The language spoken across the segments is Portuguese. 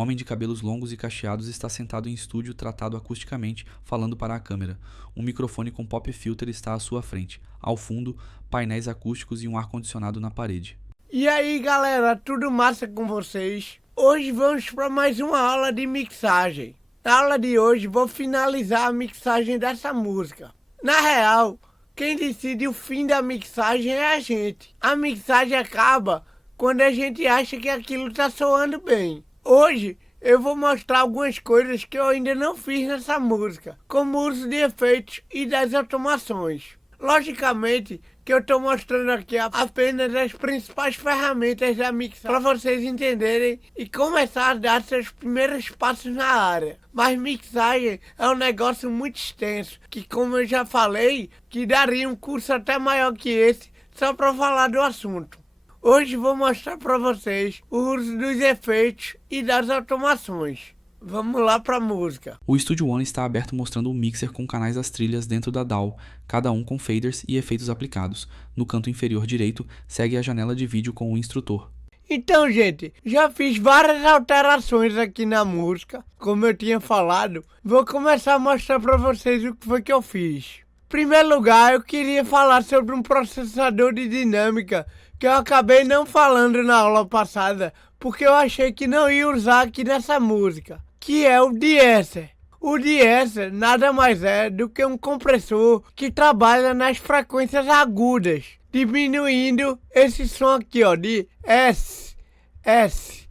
Homem de cabelos longos e cacheados está sentado em estúdio tratado acusticamente, falando para a câmera. Um microfone com pop filter está à sua frente. Ao fundo, painéis acústicos e um ar-condicionado na parede. E aí galera, tudo massa com vocês? Hoje vamos para mais uma aula de mixagem. Na aula de hoje vou finalizar a mixagem dessa música. Na real, quem decide o fim da mixagem é a gente. A mixagem acaba quando a gente acha que aquilo tá soando bem. Hoje eu vou mostrar algumas coisas que eu ainda não fiz nessa música, como o uso de efeitos e das automações. Logicamente que eu estou mostrando aqui apenas as principais ferramentas da mixagem para vocês entenderem e começar a dar seus primeiros passos na área. Mas mixagem é um negócio muito extenso, que como eu já falei, que daria um curso até maior que esse só para falar do assunto. Hoje vou mostrar para vocês o uso dos efeitos e das automações. Vamos lá para a música. O Studio One está aberto mostrando um mixer com canais das trilhas dentro da DAW, cada um com faders e efeitos aplicados. No canto inferior direito, segue a janela de vídeo com o instrutor. Então, gente, já fiz várias alterações aqui na música, como eu tinha falado. Vou começar a mostrar para vocês o que foi que eu fiz. Em primeiro lugar, eu queria falar sobre um processador de dinâmica que eu acabei não falando na aula passada, porque eu achei que não ia usar aqui nessa música, que é o de-esser. O de-esser nada mais é do que um compressor que trabalha nas frequências agudas, diminuindo esse som aqui, ó, de S, S,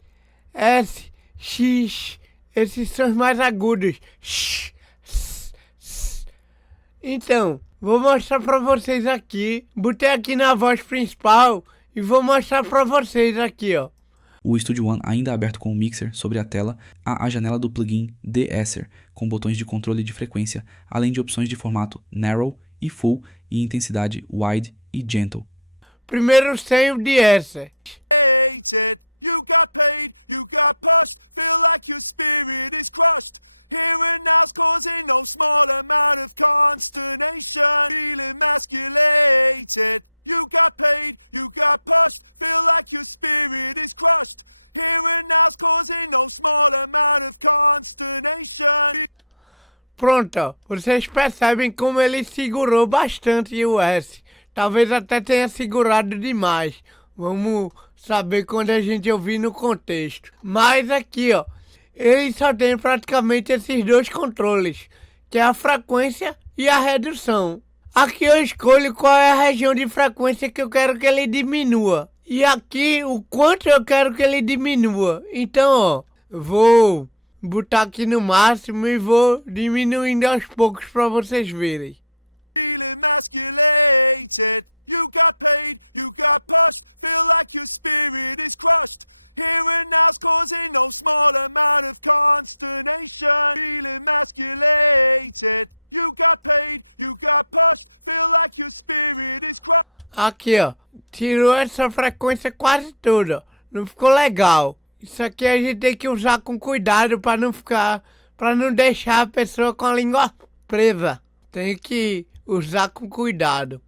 S, X, esses sons mais agudos. Então, vou mostrar para vocês aqui, botei aqui na voz principal e vou mostrar para vocês aqui, ó. O Studio One ainda aberto com o mixer sobre a tela, há a janela do plugin de-esser, com botões de controle de frequência, além de opções de formato Narrow e Full e intensidade Wide e Gentle. Primeiro sem o de-esser. Pronto, ó. Vocês percebem como ele segurou bastante o S. Talvez até tenha segurado demais. Vamos saber quando a gente ouvir no contexto. Mas aqui, ó, ele só tem praticamente esses dois controles, que é a frequência e a redução. Aqui eu escolho qual é a região de frequência que eu quero que ele diminua. E aqui o quanto eu quero que ele diminua. Então, ó, vou botar aqui no máximo e vou diminuindo aos poucos para vocês verem. Aqui, ó, tirou essa frequência quase toda, não ficou legal. Isso aqui a gente tem que usar com cuidado para não deixar a pessoa com a língua presa. Tem que usar com cuidado.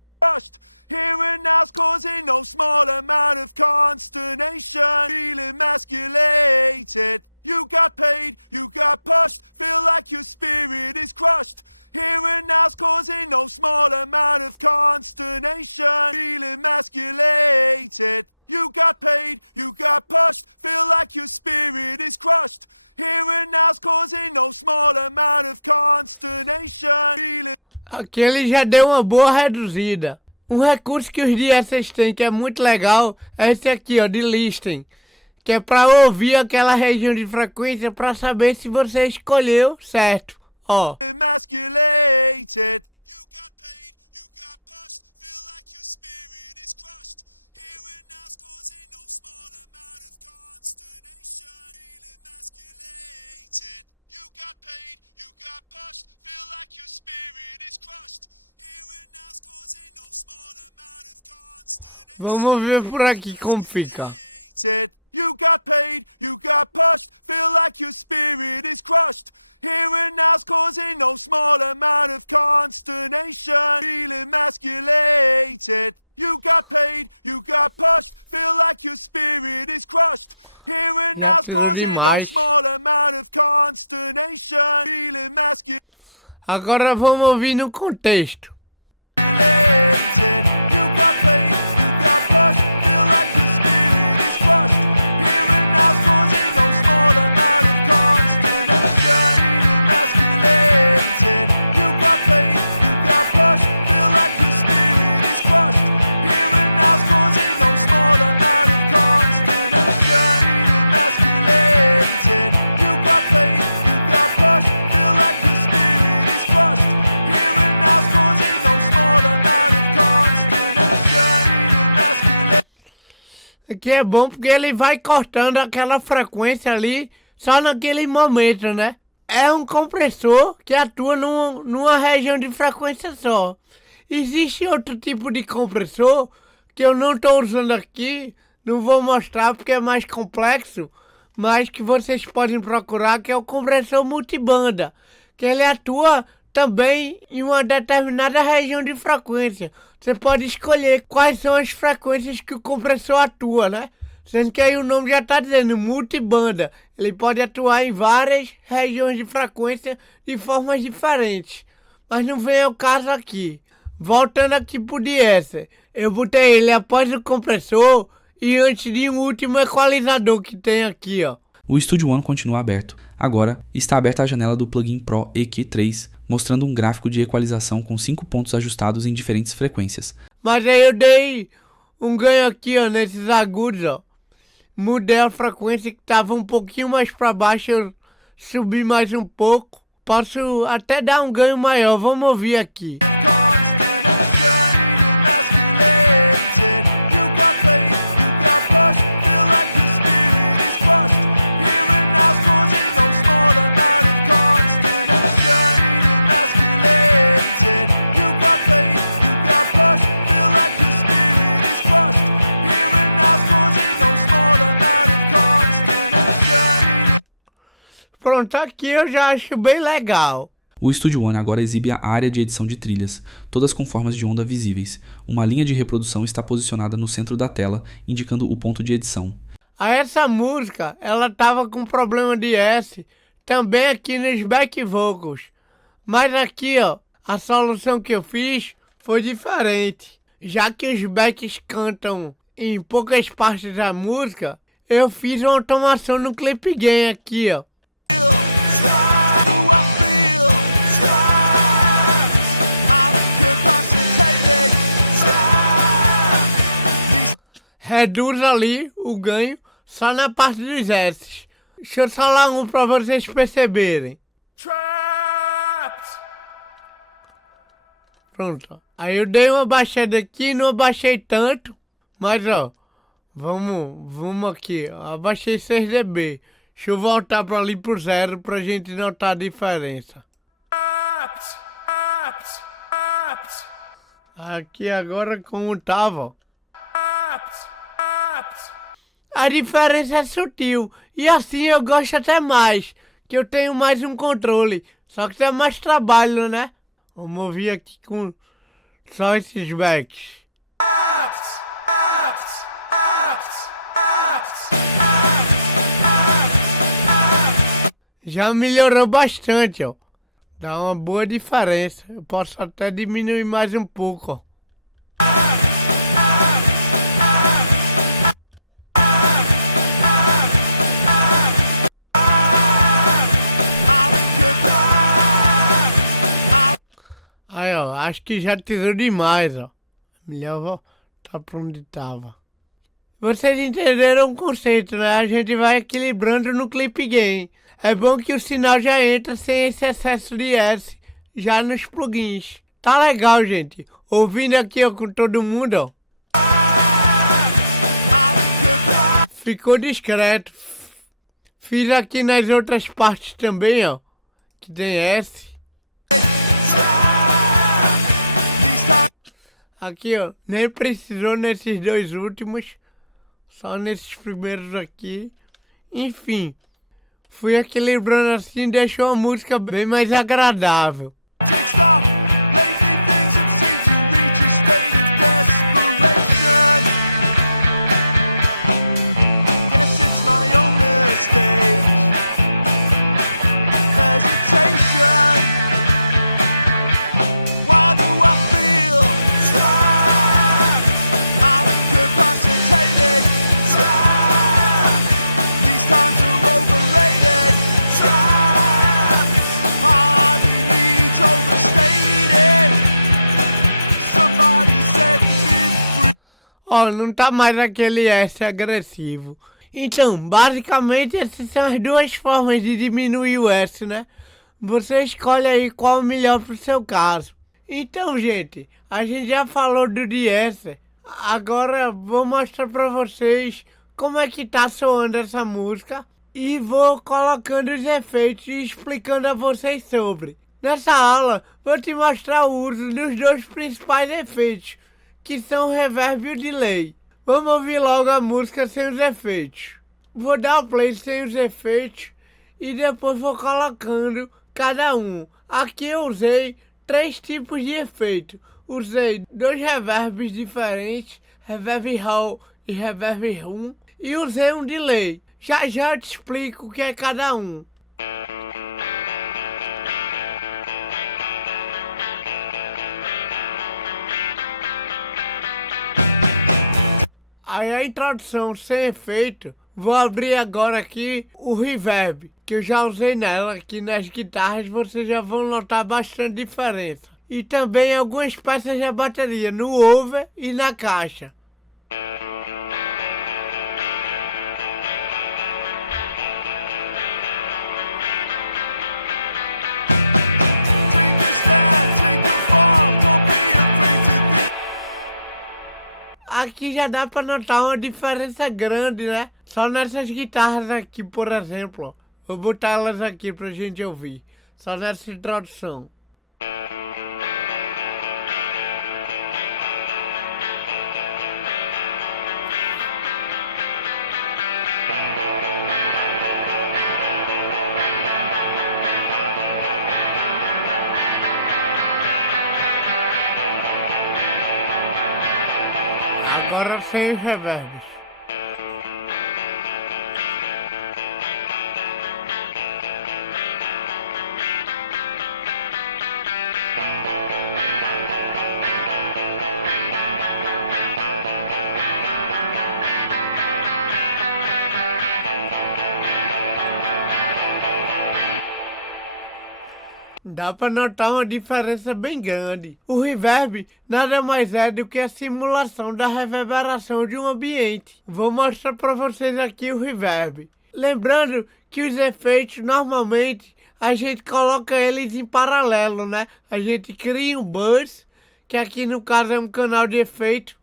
Aqui ele já deu uma boa reduzida. Um recurso que os de-essers têm que é muito legal é esse aqui, ó, de listening, que é para ouvir aquela região de frequência para saber se você escolheu certo, ó. Vamos ver por aqui como fica. Já tirou demais. Agora vamos ouvir no contexto. Aqui é bom porque ele vai cortando aquela frequência ali só naquele momento, né? É um compressor que atua numa região de frequência só. Existe outro tipo de compressor que eu não estou usando aqui, não vou mostrar porque é mais complexo, mas que vocês podem procurar, que é o compressor multibanda, que ele atua também em uma determinada região de frequência. Você pode escolher quais são as frequências que o compressor atua, né? Sendo que aí o nome já está dizendo, multibanda. Ele pode atuar em várias regiões de frequência de formas diferentes. Mas não vem ao caso aqui. Voltando aqui pro Deesser, eu botei ele após o compressor e antes de um último equalizador que tem aqui, ó. O Studio One continua aberto. Agora, está aberta a janela do plugin Pro EQ3, mostrando um gráfico de equalização com 5 pontos ajustados em diferentes frequências. Mas aí eu dei um ganho aqui, ó, nesses agudos, ó. Mudei a frequência que estava um pouquinho mais para baixo, eu subi mais um pouco. Posso até dar um ganho maior, vamos ouvir aqui. Pronto, aqui eu já acho bem legal. O Studio One agora exibe a área de edição de trilhas, todas com formas de onda visíveis. Uma linha de reprodução está posicionada no centro da tela, indicando o ponto de edição. Essa música, ela tava com problema de S, também aqui nos back vocals. Mas aqui, ó, a solução que eu fiz foi diferente. Já que os backs cantam em poucas partes da música, eu fiz uma automação no clip gain aqui, ó. Reduz ali o ganho só na parte dos S. Deixa eu falar um pra vocês perceberem. Pronto. Aí eu dei uma baixada aqui, não abaixei tanto. Mas ó, vamos aqui. Abaixei 6 dB. Deixa eu voltar pra ali pro 0 pra gente notar a diferença. Aqui agora como tava, ó. A diferença é sutil, e assim eu gosto até mais, que eu tenho mais um controle, só que tem mais trabalho, né? Vamos ouvir aqui com só esses backs. Já melhorou bastante, ó. Dá uma boa diferença, eu posso até diminuir mais um pouco, ó. Aí, ó, acho que já tirou demais, ó. Melhor voltar pra onde tava. Vocês entenderam o conceito, né? A gente vai equilibrando no clip gain. É bom que o sinal já entra sem esse excesso de S já nos plugins. Tá legal, gente. Ouvindo aqui, ó, com todo mundo, ó. Ficou discreto. Fiz aqui nas outras partes também, ó. Que tem S. Aqui, ó, nem precisou nesses dois últimos, só nesses primeiros aqui. Enfim, fui equilibrando assim, deixou a música bem mais agradável. Ó, não tá mais aquele S agressivo. Então, basicamente essas são as duas formas de diminuir o S, né? Você escolhe aí qual é o melhor pro seu caso. Então, gente, a gente já falou do de-esser. Agora vou mostrar pra vocês como é que tá soando essa música e vou colocando os efeitos e explicando a vocês sobre. Nessa aula, vou te mostrar o uso dos dois principais efeitos, que são o reverb e o delay. Vamos ouvir logo a música sem os efeitos. Vou dar o play sem os efeitos e depois vou colocando cada um. Aqui eu usei 3 tipos de efeito. Usei 2 reverbs diferentes, reverb hall e reverb room, e usei um delay. Já já eu te explico o que é cada um. Aí a introdução sem efeito, vou abrir agora aqui o reverb, que eu já usei nela, aqui nas guitarras vocês já vão notar bastante diferença. E também algumas peças da bateria, no over e na caixa. Aqui já dá para notar uma diferença grande, né? Só nessas guitarras aqui, por exemplo. Ó. Vou botar elas aqui pra gente ouvir. Só nessa introdução. Agora sem os reverbs. Dá para notar uma diferença bem grande. O reverb nada mais é do que a simulação da reverberação de um ambiente. Vou mostrar para vocês aqui o reverb. Lembrando que os efeitos normalmente a gente coloca eles em paralelo, né? A gente cria um bus, que aqui no caso é um canal de efeito,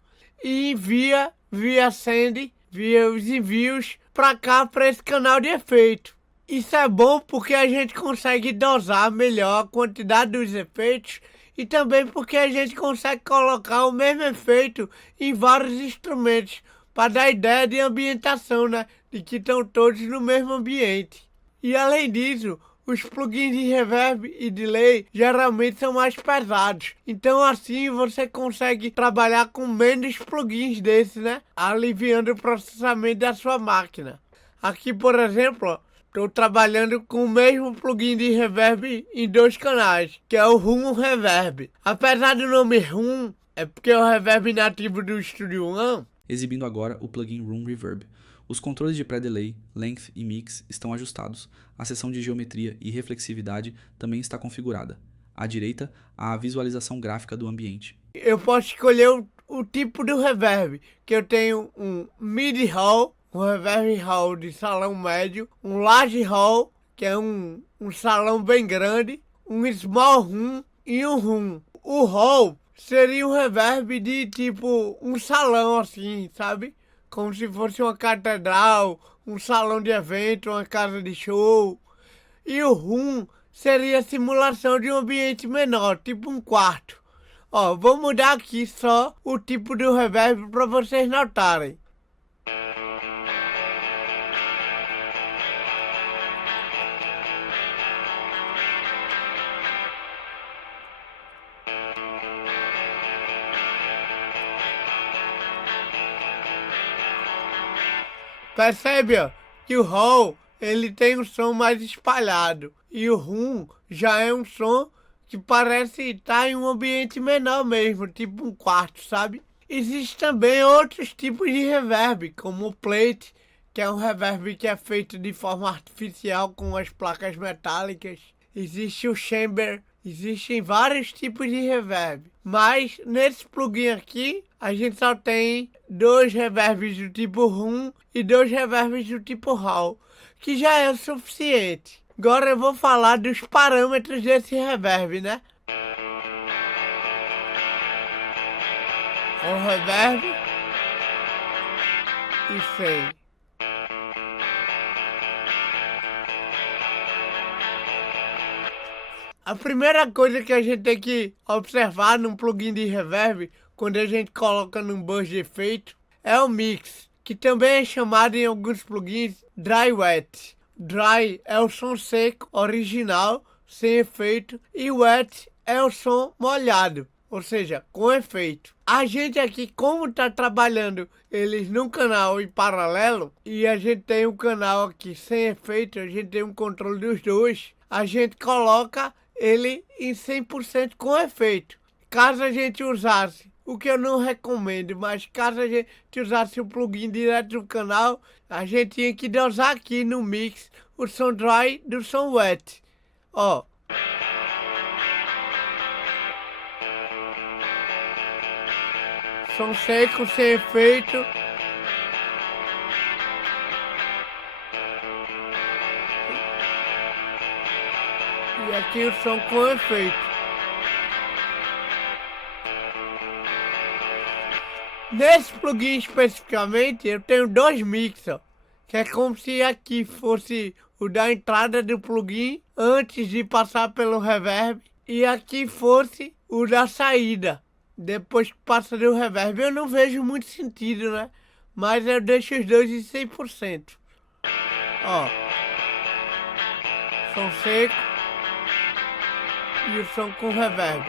e envia via send, via os envios para cá, para esse canal de efeito. Isso é bom porque a gente consegue dosar melhor a quantidade dos efeitos e também porque a gente consegue colocar o mesmo efeito em vários instrumentos para dar ideia de ambientação, né? De que estão todos no mesmo ambiente. E além disso, os plugins de reverb e delay geralmente são mais pesados. Então assim você consegue trabalhar com menos plugins desses, né? Aliviando o processamento da sua máquina. Aqui, por exemplo, ó, estou trabalhando com o mesmo plugin de reverb em 2 canais, que é o Room Reverb. Apesar do nome Room, é porque é o reverb nativo do Studio One. Exibindo agora o plugin Room Reverb. Os controles de pré-delay, length e mix estão ajustados. A seção de geometria e reflexividade também está configurada. À direita, há a visualização gráfica do ambiente. Eu posso escolher o tipo do reverb, que eu tenho um mid hall, um reverb hall de salão médio, um large hall, que é um salão bem grande, um small room e um room. O hall seria um reverb de tipo um salão assim, sabe? Como se fosse uma catedral, um salão de evento, uma casa de show. E o room seria a simulação de um ambiente menor, tipo um quarto. Ó, vou mudar aqui só o tipo do reverb para vocês notarem. Percebe, ó, que o hall ele tem um som mais espalhado e o room já é um som que parece estar em um ambiente menor mesmo, tipo um quarto, sabe? Existem também outros tipos de reverb, como o plate, que é um reverb que é feito de forma artificial com as placas metálicas. Existe o chamber, existem vários tipos de reverb. Mas nesse plugin aqui, a gente só tem 2 reverbs do tipo Room e 2 reverbs do tipo Hall, que já é o suficiente. Agora eu vou falar dos parâmetros desse reverb, né? Com reverb e sem. A primeira coisa que a gente tem que observar num plugin de reverb, quando a gente coloca num bus de efeito, é o mix, que também é chamado em alguns plugins dry wet. Dry é o som seco original, sem efeito, e wet é o som molhado, ou seja, com efeito. A gente aqui, como está trabalhando eles num canal em paralelo, e a gente tem um canal aqui sem efeito, a gente tem um controle dos dois, a gente coloca ele em 100% com efeito. Caso a gente usasse, o que eu não recomendo, mas caso a gente usasse o plugin direto do canal, a gente tinha que dosar aqui no mix o som dry do som wet. Ó. Som seco, sem efeito. E aqui o som com efeito. Nesse plugin especificamente, eu tenho 2 mix, ó, que é como se aqui fosse o da entrada do plugin antes de passar pelo reverb e aqui fosse o da saída depois que passa do reverb. Eu não vejo muito sentido, né? Mas eu deixo os dois em 100%. Ó, som seco e o som com reverb.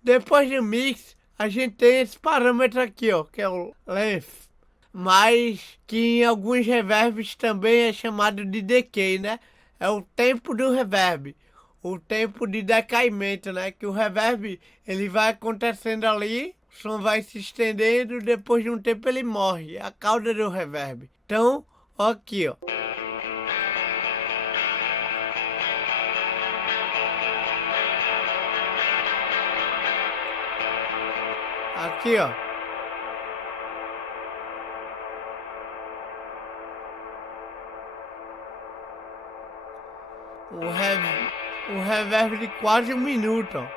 Depois do mix, a gente tem esse parâmetro aqui, ó, que é o length, mas que em alguns reverbs também é chamado de decay, né? É o tempo do reverb, o tempo de decaimento, né? Que o reverb, ele vai acontecendo ali, o som vai se estendendo, depois de um tempo ele morre, a cauda do reverb. Então, ó aqui, ó. Aqui, ó. Um reverb de quase 1 minuto, ó.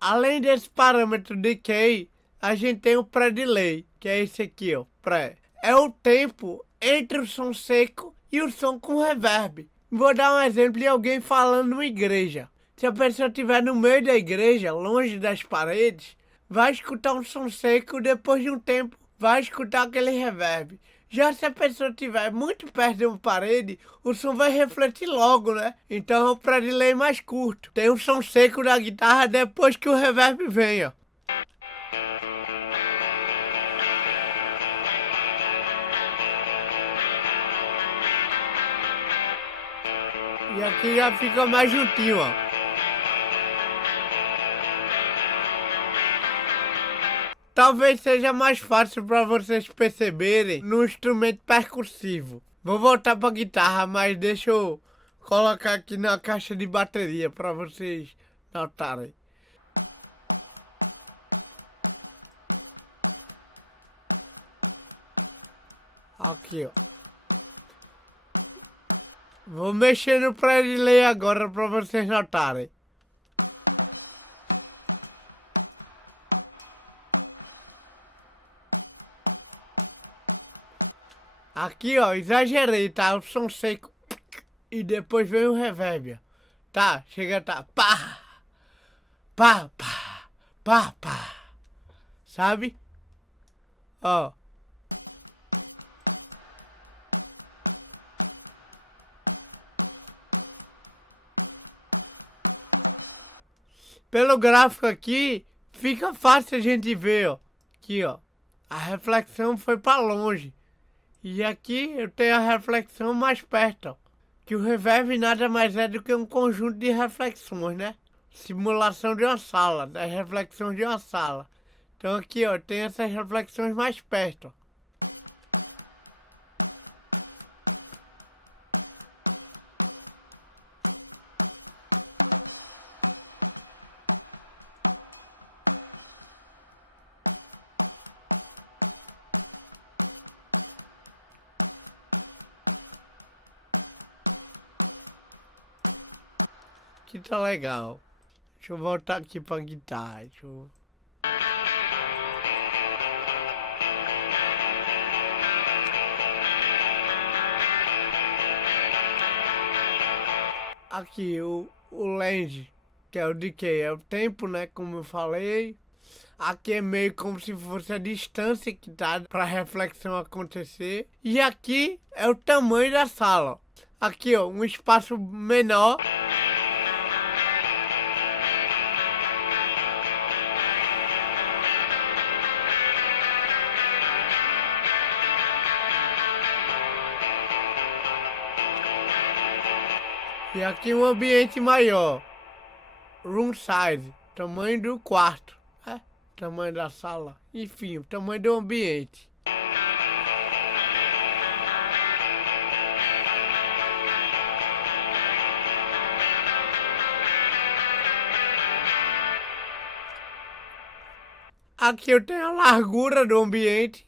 Além desse parâmetro decay, a gente tem o pré-delay, que é esse aqui, ó, pré. É o tempo entre o som seco e o som com reverb. Vou dar um exemplo de alguém falando numa igreja. Se a pessoa estiver no meio da igreja, longe das paredes, vai escutar um som seco, depois de um tempo vai escutar aquele reverb. Já se a pessoa estiver muito perto de uma parede, o som vai refletir logo, né? Então é o pré-delay mais curto. Tem um som seco da guitarra depois que o reverb vem, ó. E aqui já fica mais juntinho, ó. Talvez seja mais fácil para vocês perceberem no instrumento percussivo. Vou voltar para a guitarra, mas deixa eu colocar aqui na caixa de bateria para vocês notarem. Aqui, ó. Vou mexer no pré-delay agora para vocês notarem. Aqui, ó, exagerei, tá? O som seco. E depois vem o reverb, ó. Tá, chega, tá. Pá! Pá, pá! Pá, pá! Sabe? Ó. Pelo gráfico aqui, fica fácil a gente ver, ó. Aqui, ó. A reflexão foi para longe. E aqui eu tenho a reflexão mais perto, ó. Que o reverb nada mais é do que um conjunto de reflexões, né? Simulação de uma sala, das reflexões de uma sala. Então aqui, ó, tem essas reflexões mais perto, ó. aqui tá legal. Deixa eu voltar aqui pra guitarra. Aqui o land, que é o decay, é o tempo, né? Como eu falei. Aqui é meio como se fosse a distância que tá para a reflexão acontecer. E aqui é o tamanho da sala. Aqui, ó, um espaço menor. E aqui um ambiente maior. Room size, tamanho do quarto. Tamanho da sala, enfim, o tamanho do ambiente. Aqui eu tenho a largura do ambiente.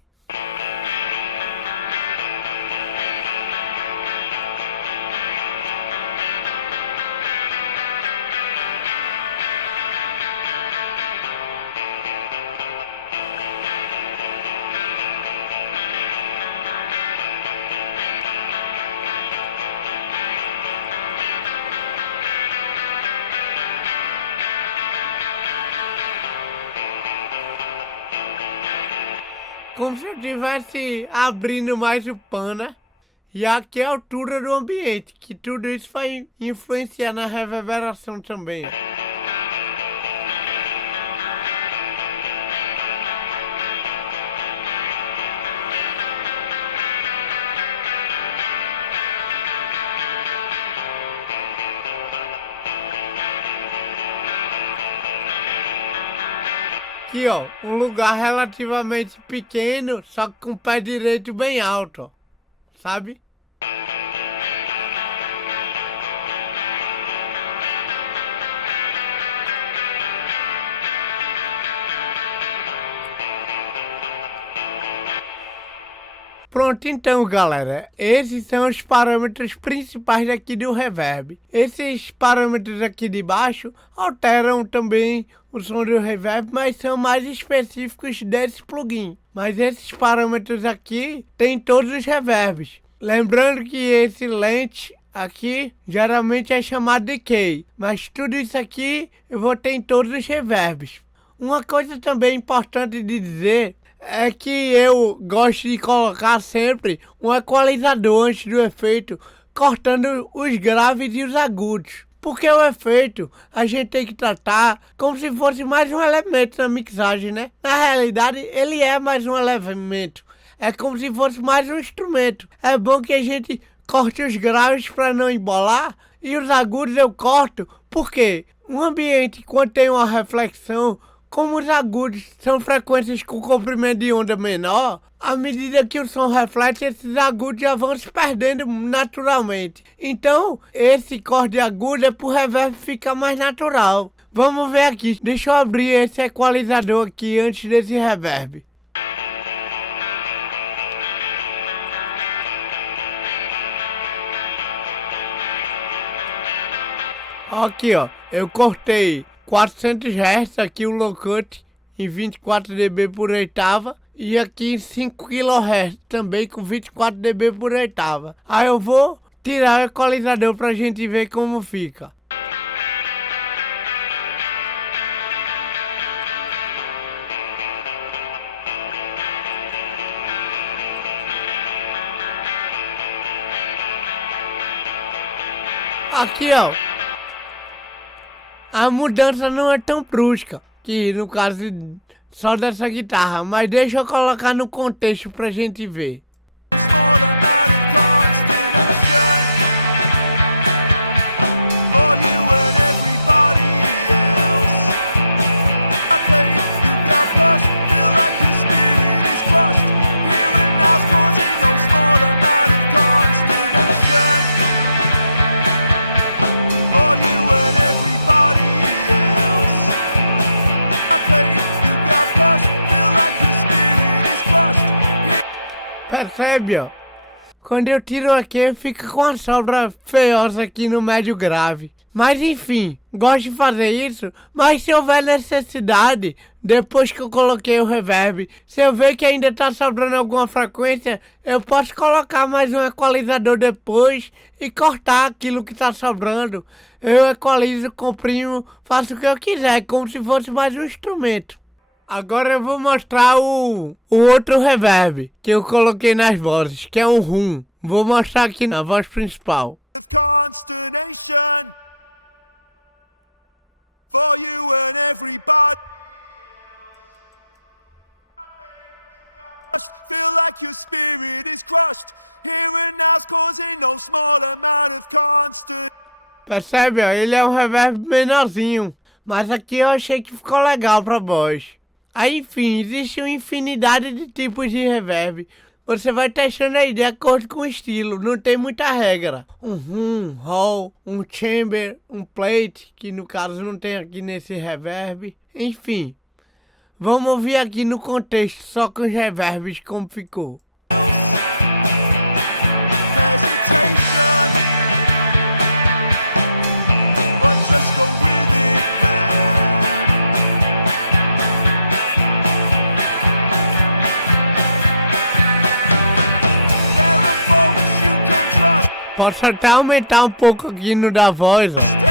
Como se eu estivesse abrindo mais o pano, né? E aqui é a altura do ambiente, que tudo isso vai influenciar na reverberação também. Aqui, ó, um lugar relativamente pequeno, só que com o pé direito bem alto, ó, sabe? Pronto, então, galera, esses são os parâmetros principais aqui do reverb. Esses parâmetros aqui de baixo alteram também o som do reverb, mas são mais específicos desse plugin. Mas esses parâmetros aqui tem todos os reverbs. Lembrando que esse lent aqui geralmente é chamado de decay, mas tudo isso aqui eu vou ter em todos os reverbs. Uma coisa também importante de dizer é que eu gosto de colocar sempre um equalizador antes do efeito, cortando os graves e os agudos. Porque o efeito a gente tem que tratar como se fosse mais um elemento na mixagem, né? Na realidade, ele é mais um elemento. É como se fosse mais um instrumento. É bom que a gente corte os graves para não embolar e os agudos eu corto. Porque um ambiente, quando tem uma reflexão, como os agudos são frequências com comprimento de onda menor, à medida que o som reflete, esses agudos já vão se perdendo naturalmente. Então, esse corte agudo é para o reverb ficar mais natural. Vamos ver aqui. Deixa eu abrir esse equalizador aqui antes desse reverb. Aqui, ó, eu cortei 400 Hz aqui o low cut em 24 dB por oitava e aqui em 5 kHz também com 24 dB por oitava. Aí eu vou tirar o equalizador pra gente ver como fica. Aqui, ó, a mudança não é tão brusca, que no caso só dessa guitarra, mas deixa eu colocar no contexto pra gente ver. Percebe, ó? Quando eu tiro aqui, fica com a sobra feiosa aqui no médio grave. Mas enfim, gosto de fazer isso, mas se houver necessidade, depois que eu coloquei o reverb, se eu ver que ainda tá sobrando alguma frequência, eu posso colocar mais um equalizador depois e cortar aquilo que tá sobrando. Eu equalizo, comprimo, faço o que eu quiser, como se fosse mais um instrumento. Agora eu vou mostrar o outro reverb que eu coloquei nas vozes, que é um rum. Vou mostrar aqui na voz principal. Percebe, ó, ele é um reverb menorzinho, mas aqui eu achei que ficou legal pra voz. Aí, enfim, existe uma infinidade de tipos de reverb. Você vai testando aí de acordo com o estilo, não tem muita regra. Um hall, um chamber, um plate, que no caso não tem aqui nesse reverb. Enfim, vamos ouvir aqui no contexto, só com os reverbs como ficou. Posso até aumentar um pouco aqui no da voz, ó.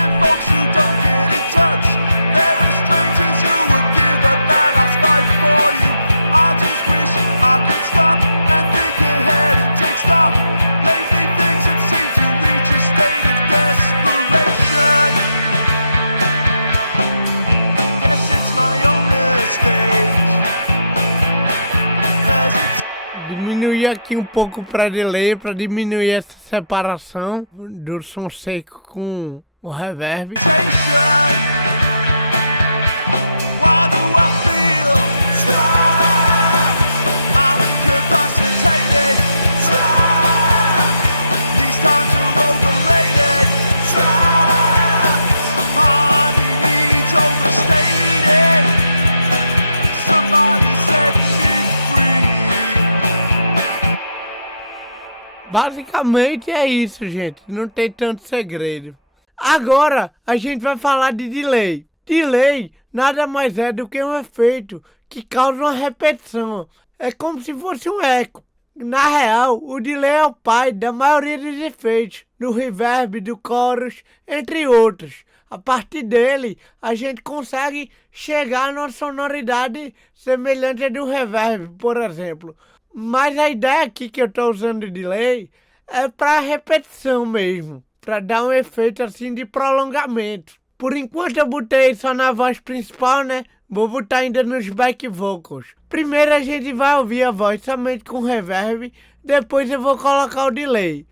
Diminuir aqui um pouco para delay, para diminuir essa separação do som seco com o reverb. Basicamente é isso, gente. Não tem tanto segredo. Agora a gente vai falar de delay. Delay nada mais é do que um efeito que causa uma repetição. É como se fosse um eco. Na real, o delay é o pai da maioria dos efeitos, do reverb, do chorus, entre outros. A partir dele, a gente consegue chegar numa sonoridade semelhante à do reverb, por exemplo. Mas a ideia aqui que eu estou usando de delay é para repetição mesmo, para dar um efeito assim de prolongamento. Por enquanto eu botei só na voz principal, né? Vou botar ainda nos back vocals. Primeiro a gente vai ouvir a voz somente com reverb, depois eu vou colocar o delay.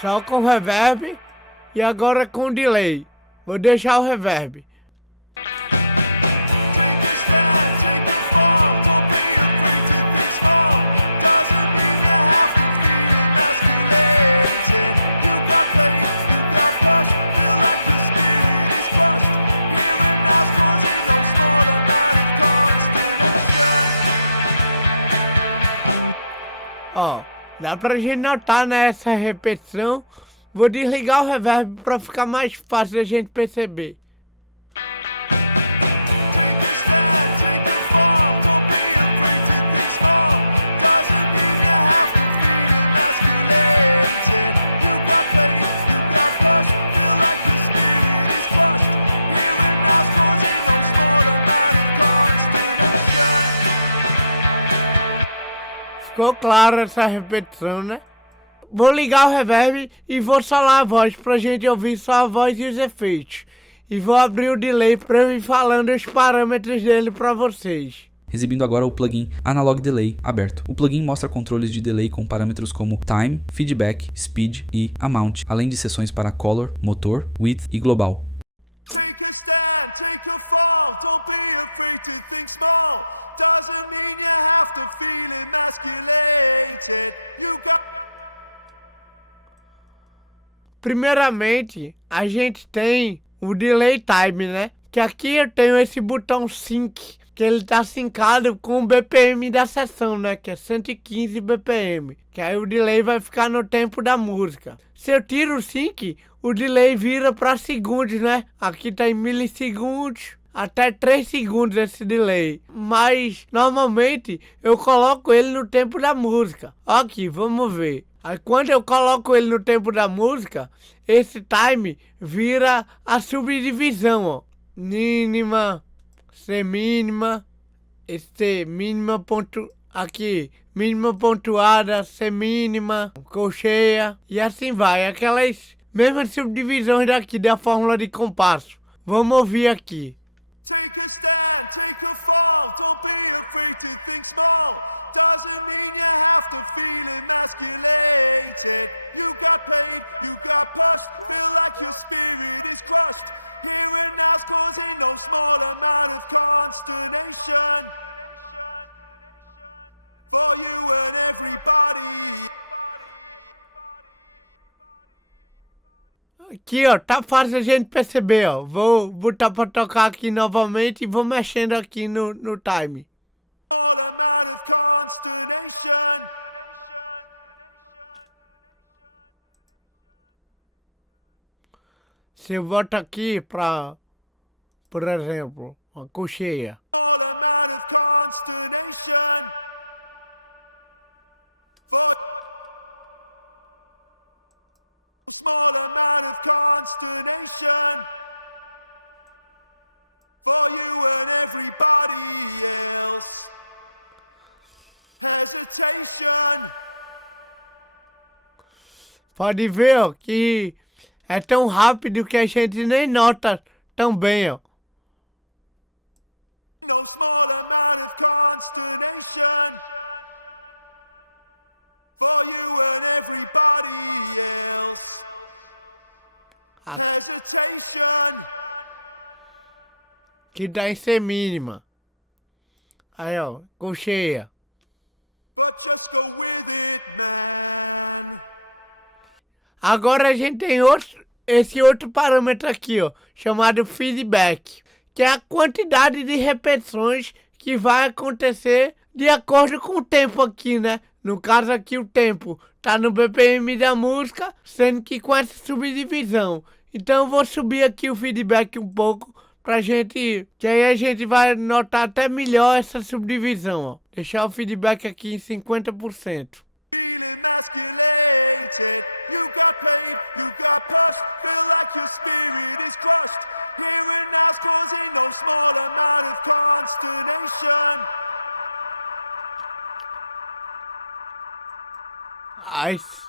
Só com reverb e agora com delay. Vou deixar o reverb. Ó, dá pra gente notar nessa repetição. Vou desligar o reverb para ficar mais fácil a gente perceber. Ficou claro essa repetição, né? Vou ligar o reverb e vou solar a voz pra gente ouvir só a voz e os efeitos. E vou abrir o delay pra eu ir falando os parâmetros dele pra vocês. Exibindo agora o plugin Analog Delay aberto. O plugin mostra controles de delay com parâmetros como Time, Feedback, Speed e Amount, além de seções para Color, Motor, Width e Global. Primeiramente, a gente tem o Delay Time, né? Que aqui eu tenho esse botão Sync, que ele tá sincado com o BPM da sessão, né? Que é 115 BPM. Que aí o delay vai ficar no tempo da música. Se eu tiro o Sync, o delay vira para segundos, né? Aqui tá em milissegundos, até 3 segundos esse delay. Mas, normalmente, eu coloco ele no tempo da música. Aqui, vamos ver. Aí quando eu coloco ele no tempo da música, esse time vira a subdivisão, ó. Mínima, semínima, C mínima ponto aqui, mínima pontuada, semínima, colcheia e assim vai. Aquelas mesmas subdivisões daqui da fórmula de compasso. Vamos ouvir aqui. Aqui, ó, tá fácil a gente perceber, ó. Vou botar pra tocar aqui novamente e vou mexendo aqui no time. Se eu boto aqui pra, por exemplo, uma colcheia. Pode ver, ó, que é tão rápido que a gente nem nota tão bem, ó. Que dá em C mínima. Aí, ó, colcheia. Agora a gente tem esse outro parâmetro aqui, ó, chamado feedback, que é a quantidade de repetições que vai acontecer de acordo com o tempo aqui, né? No caso aqui o tempo tá no BPM da música, sendo que com essa subdivisão. Então eu vou subir aqui o feedback um pouco pra gente, que aí a gente vai notar até melhor essa subdivisão, ó. Deixar o feedback aqui em 50%. Ice.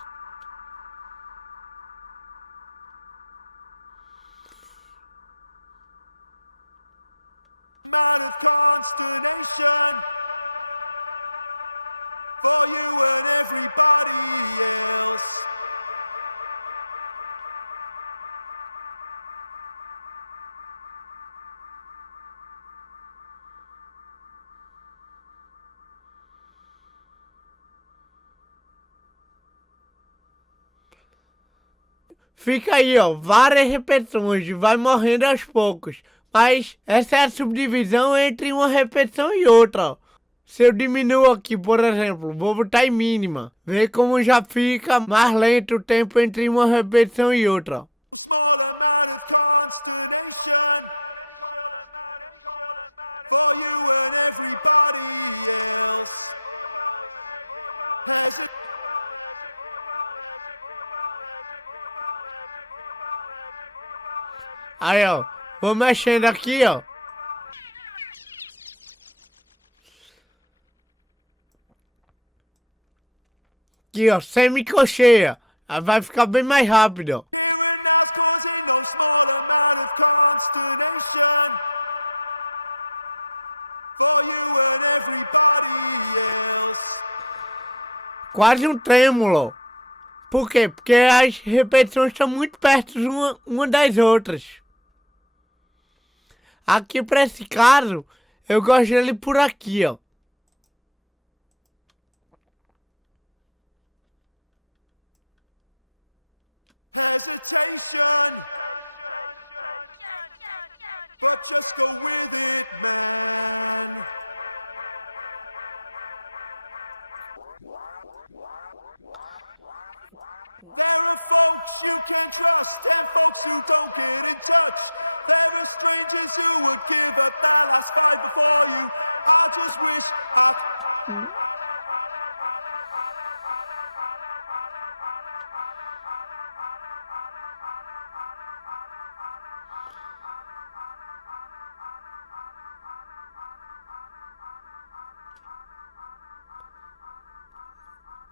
Fica aí, ó, várias repetições, vai morrendo aos poucos. Mas essa é a subdivisão entre uma repetição e outra, ó. Se eu diminuo aqui, por exemplo, vou botar em mínima. Vê como já fica mais lento o tempo entre uma repetição e outra. Aí, ó, vou mexendo aqui, ó. Aqui, ó, semicolcheia. Aí vai ficar bem mais rápido, ó. Quase um trêmulo. Por quê? Porque as repetições estão muito perto uma das outras. Aqui para esse caso, eu gosto dele por aqui, ó.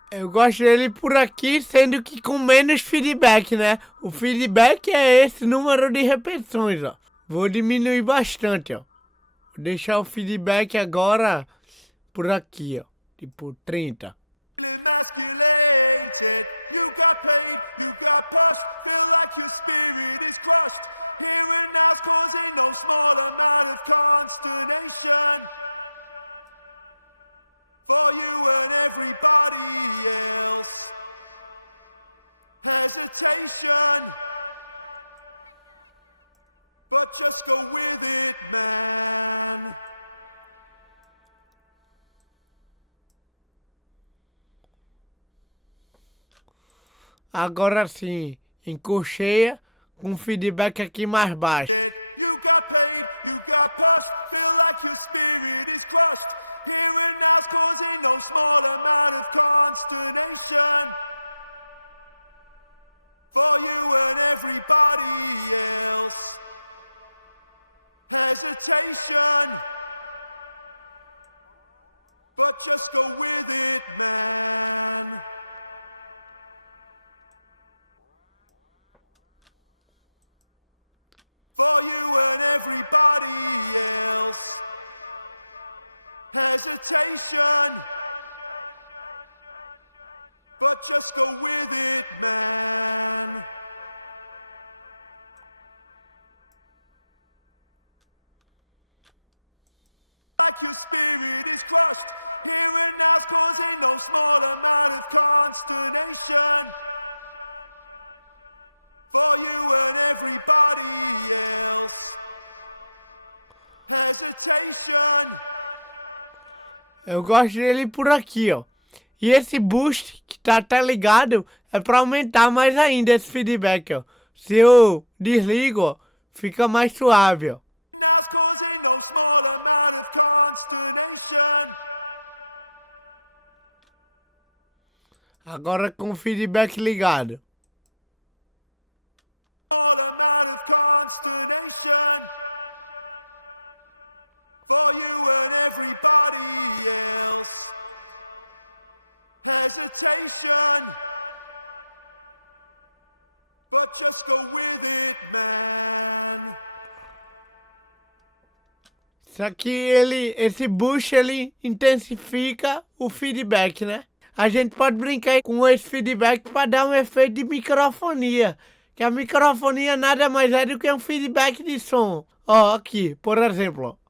Eu gosto dele por aqui, sendo que com menos feedback, né? O feedback é esse número de repetições, ó. Vou diminuir bastante, ó. Vou deixar o feedback agora por aqui, ó. Tipo 30. Agora sim, encocheia com feedback aqui mais baixo. Eu gosto dele por aqui, ó. E esse boost que tá ligado é para aumentar mais ainda esse feedback, ó. Se eu desligo, ó, fica mais suave, ó. Agora com o feedback ligado. Isso aqui, esse boost, ele intensifica o feedback, né? A gente pode brincar com esse feedback para dar um efeito de microfonia. Que a microfonia nada mais é do que um feedback de som. Ó, aqui, por exemplo, ó.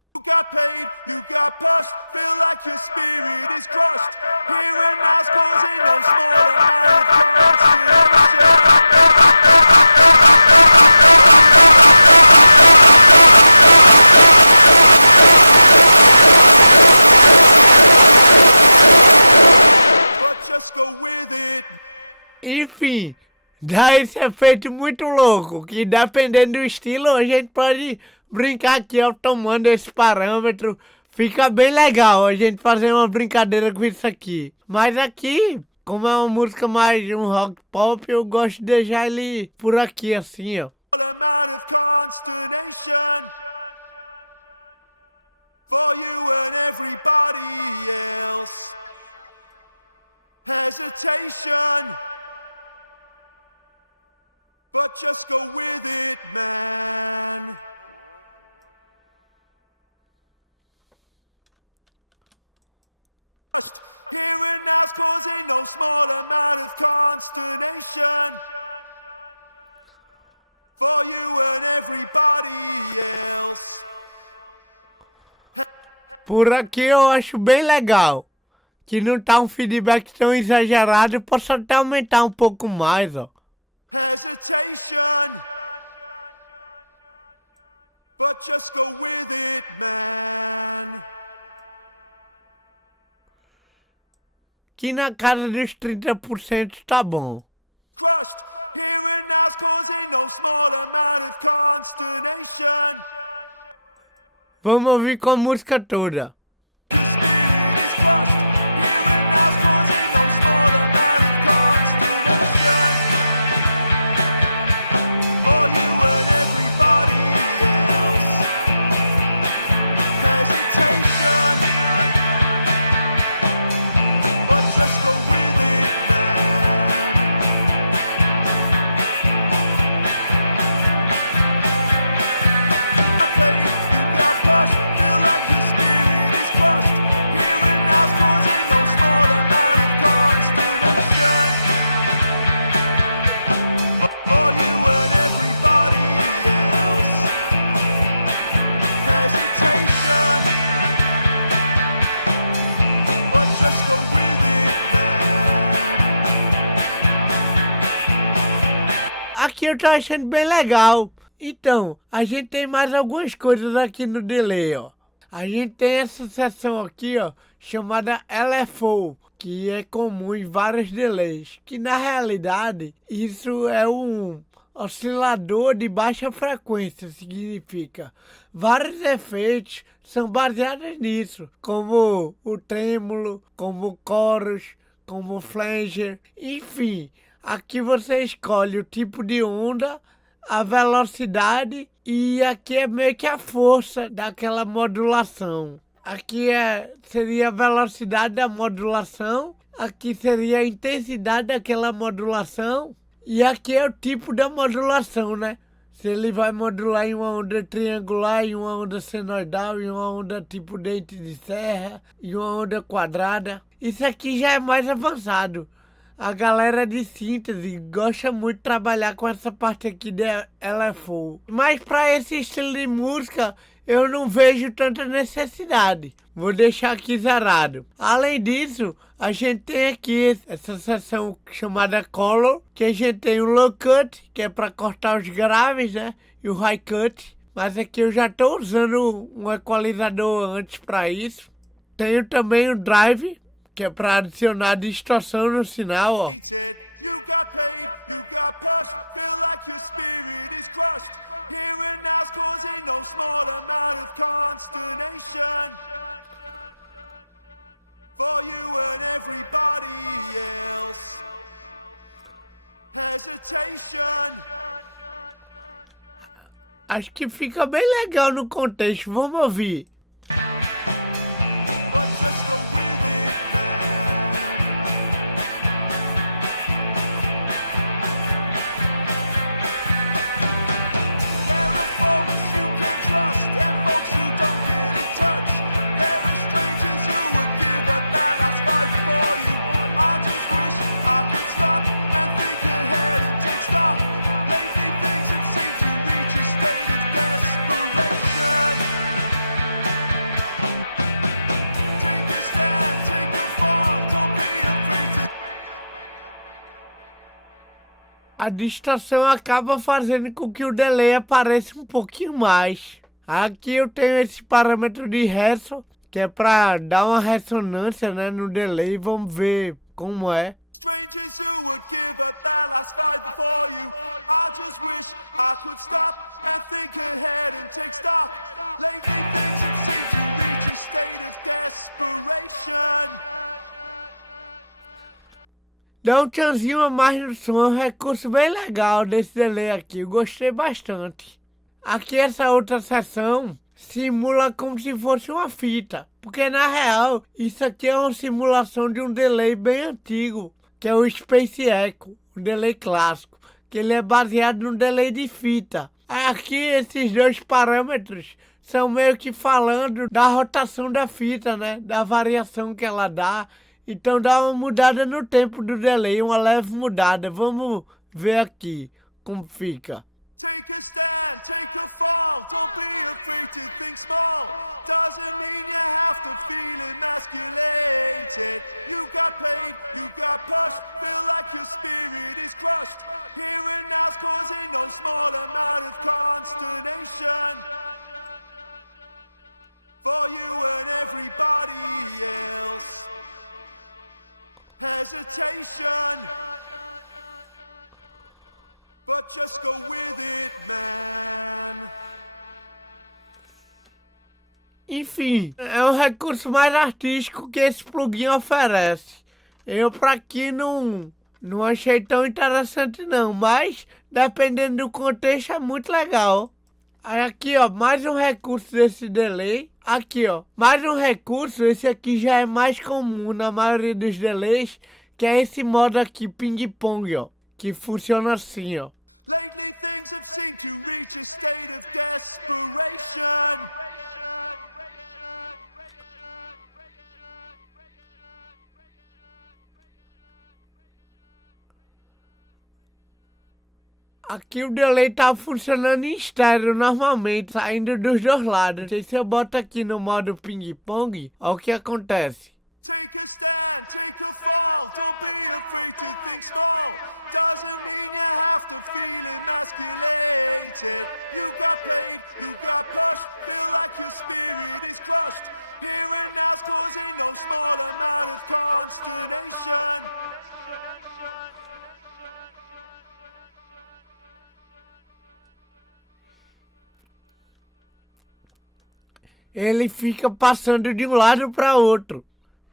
Enfim, dá esse efeito muito louco, que dependendo do estilo, a gente pode brincar aqui, ó, tomando esse parâmetro. Fica bem legal a gente fazer uma brincadeira com isso aqui. Mas aqui, como é uma música mais um rock pop, eu gosto de deixar ele por aqui, assim, ó. Por aqui eu acho bem legal, que não tá um feedback tão exagerado, posso até aumentar um pouco mais, ó. Que na casa dos 30% tá bom. Vamos ouvir com a música toda. Aqui eu tô achando bem legal. Então, a gente tem mais algumas coisas aqui no delay, ó. A gente tem essa seção aqui, ó, chamada LFO, que é comum em vários delays, que na realidade isso é um oscilador de baixa frequência, significa. Vários efeitos são baseados nisso, como o trêmulo, como o chorus, como o flanger, enfim. Aqui você escolhe o tipo de onda, a velocidade e aqui é meio que a força daquela modulação. Aqui seria a velocidade da modulação, aqui seria a intensidade daquela modulação e aqui é o tipo da modulação, né? Se ele vai modular em uma onda triangular, em uma onda senoidal, em uma onda tipo dente de serra, em uma onda quadrada. Isso aqui já é mais avançado. A galera de síntese gosta muito de trabalhar com essa parte aqui de LFO. Mas para esse estilo de música, eu não vejo tanta necessidade. Vou deixar aqui zerado. Além disso, a gente tem aqui essa seção chamada Color, que a gente tem o Low Cut, que é para cortar os graves, né? E o High Cut. Mas aqui eu já estou usando um equalizador antes para isso. Tenho também o Drive, que é para adicionar distorção no sinal, ó. Acho que fica bem legal no contexto, vamos ouvir. A distorção acaba fazendo com que o delay apareça um pouquinho mais. Aqui eu tenho esse parâmetro de resso, que é para dar uma ressonância, né, no delay. Vamos ver como é. Dá um tchanzinho a mais no som, é um recurso bem legal desse delay aqui, eu gostei bastante. Aqui essa outra seção simula como se fosse uma fita, porque na real isso aqui é uma simulação de um delay bem antigo, que é o Space Echo, um delay clássico, que ele é baseado num delay de fita. Aqui esses dois parâmetros são meio que falando da rotação da fita, né, da variação que ela dá. Então dá uma mudada no tempo do delay, uma leve mudada. Vamos ver aqui como fica. Enfim, é um recurso mais artístico que esse plugin oferece. Eu pra aqui não achei tão interessante não, mas dependendo do contexto é muito legal. Aí aqui ó, mais um recurso desse delay. Aqui ó, mais um recurso, esse aqui já é mais comum na maioria dos delays, que é esse modo aqui ping-pong ó, que funciona assim ó. Aqui o delay tá funcionando em estéreo normalmente, saindo dos dois lados. E se eu boto aqui no modo ping-pong, olha o que acontece. ele fica passando de um lado para outro.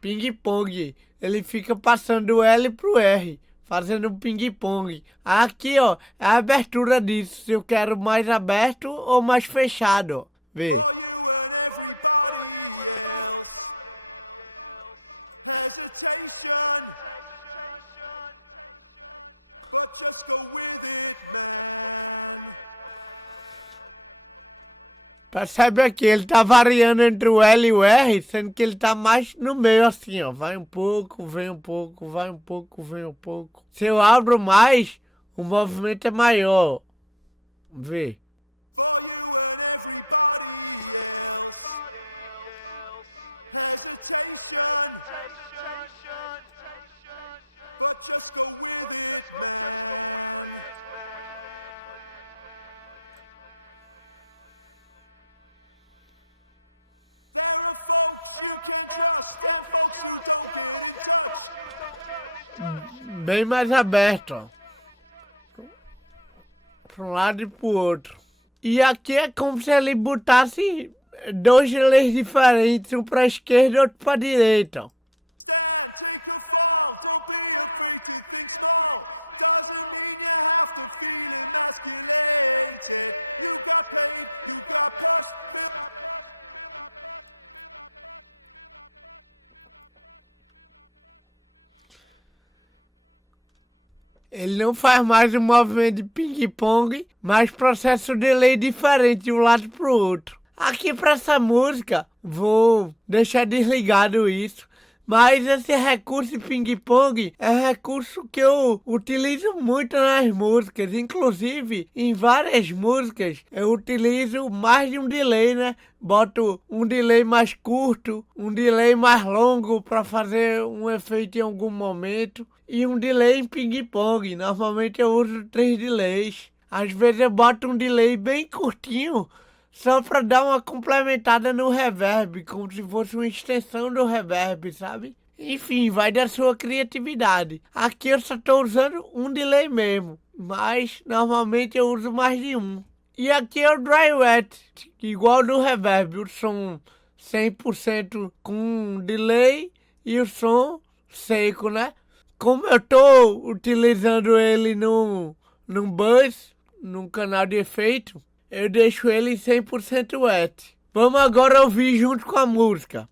Ping-pong. Ele fica passando do L pro R, fazendo um ping-pong. Aqui, ó, é a abertura disso. Se eu quero mais aberto ou mais fechado, ó. Vê. Percebe aqui, ele tá variando entre o L e o R, sendo que ele tá mais no meio assim, ó. Vai um pouco, vem um pouco, vai um pouco, vem um pouco. Se eu abro mais, o movimento é maior. Vê. Bem mais aberto, ó. Para um lado e pro outro. E aqui é como se ele botasse dois delays diferentes, um para esquerda e outro para direita, ó. Ele não faz mais um movimento de ping-pong, mas processa o delay diferente de um lado para o outro. Aqui para essa música, vou deixar desligado isso, mas esse recurso de ping-pong é um recurso que eu utilizo muito nas músicas. Inclusive, em várias músicas, eu utilizo mais de um delay, né? Boto um delay mais curto, um delay mais longo para fazer um efeito em algum momento e um delay em ping-pong. Normalmente eu uso 3 delays. Às vezes eu boto um delay bem curtinho só para dar uma complementada no reverb, como se fosse uma extensão do reverb, sabe? Enfim, vai da sua criatividade. Aqui eu só estou usando um delay mesmo, mas normalmente eu uso mais de um. E aqui é o dry wet, igual no reverb, o som 100% com delay e o som seco, né? Como eu estou utilizando ele num buzz, num canal de efeito, eu deixo ele em 100% wet. Vamos agora ouvir junto com a música.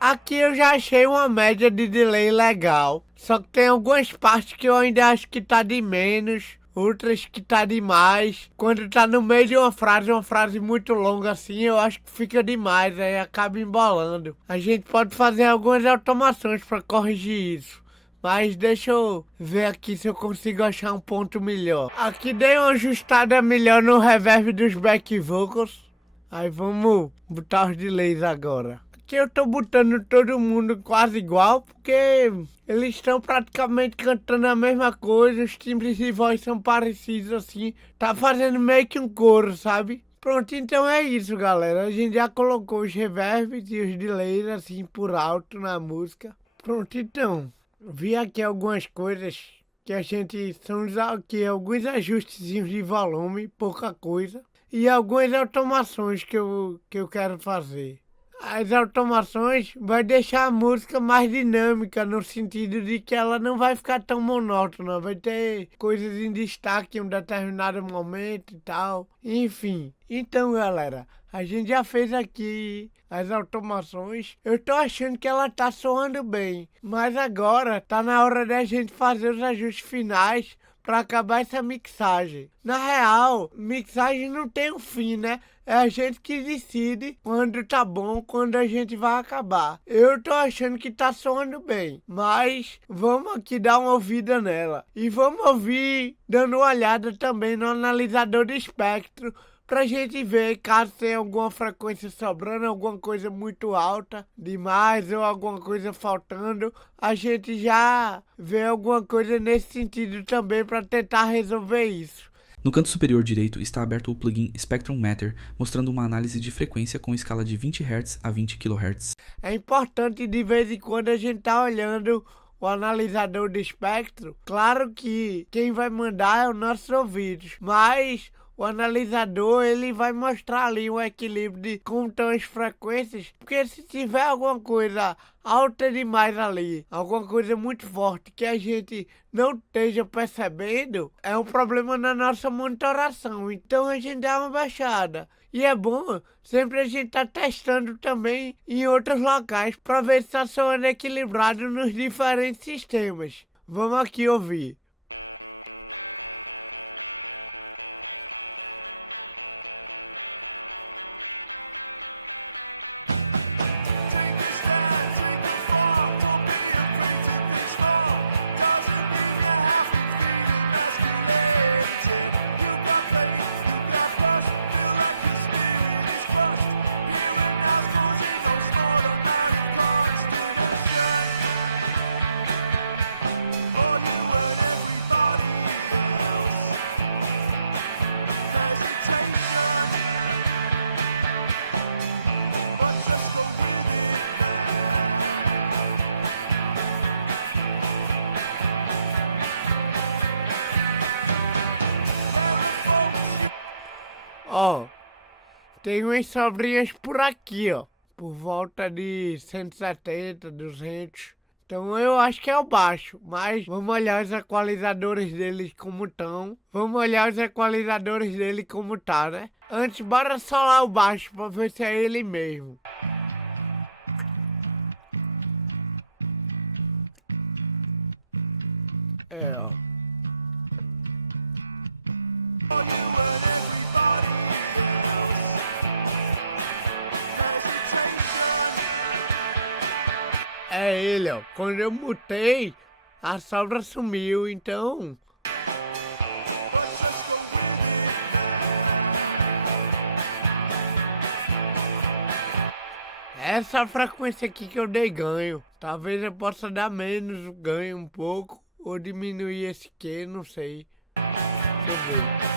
Aqui eu já achei uma média de delay legal, só que tem algumas partes que eu ainda acho que tá de menos, outras que tá de mais. Quando tá no meio de uma frase muito longa assim, eu acho que fica demais, aí acaba embolando. A gente pode fazer algumas automações para corrigir isso. Mas deixa eu ver aqui se eu consigo achar um ponto melhor. Aqui dei uma ajustada melhor no reverb dos back vocals. Aí vamos botar os delays agora. Aqui eu tô botando todo mundo quase igual, porque eles estão praticamente cantando a mesma coisa, os timbres de voz são parecidos assim, tá fazendo meio que um coro, sabe? Pronto, então é isso, galera. A gente já colocou os reverbs e os delays assim por alto na música. Pronto, então, vi aqui algumas coisas que a gente são aqui, alguns ajustezinhos de volume, pouca coisa, e algumas automações que eu quero fazer. As automações vai deixar a música mais dinâmica, no sentido de que ela não vai ficar tão monótona, vai ter coisas em destaque em um determinado momento e tal, enfim. Então, galera, a gente já fez aqui as automações. Eu tô achando que ela tá soando bem, mas agora tá na hora da gente fazer os ajustes finais para acabar essa mixagem. Na real, mixagem não tem um fim, né? É a gente que decide quando tá bom, quando a gente vai acabar. Eu tô achando que tá soando bem, mas vamos aqui dar uma ouvida nela. E vamos ouvir dando uma olhada também no analisador de espectro, pra gente ver caso tenha alguma frequência sobrando, alguma coisa muito alta demais ou alguma coisa faltando, a gente já vê alguma coisa nesse sentido também para tentar resolver isso. No canto superior direito está aberto o plugin Spectrum Matter, mostrando uma análise de frequência com escala de 20 Hz a 20 kHz. É importante de vez em quando a gente tá olhando o analisador de espectro. Claro que quem vai mandar é os nossos ouvidos, mas o analisador ele vai mostrar ali um equilíbrio de como estão as frequências, porque se tiver alguma coisa alta demais ali, alguma coisa muito forte que a gente não esteja percebendo, é um problema na nossa monitoração, então a gente dá uma baixada. E é bom sempre a gente tá testando também em outros locais para ver se está soando equilibrado nos diferentes sistemas. Vamos aqui ouvir. Ó, tem umas sobrinhas por aqui, ó. Por volta de 170, 200. Então eu acho que é o baixo. Mas vamos olhar os equalizadores deles como estão. Vamos olhar os equalizadores dele como tá, né? Antes, bora solar o baixo pra ver se é ele mesmo. É, ó. É ele, ó. Quando eu mutei, a sobra sumiu, então... Essa frequência aqui que eu dei ganho. Talvez eu possa dar menos ganho um pouco. Ou diminuir esse Q, não sei. Deixa eu ver.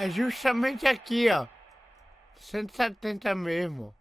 É justamente aqui, ó. 170 mesmo.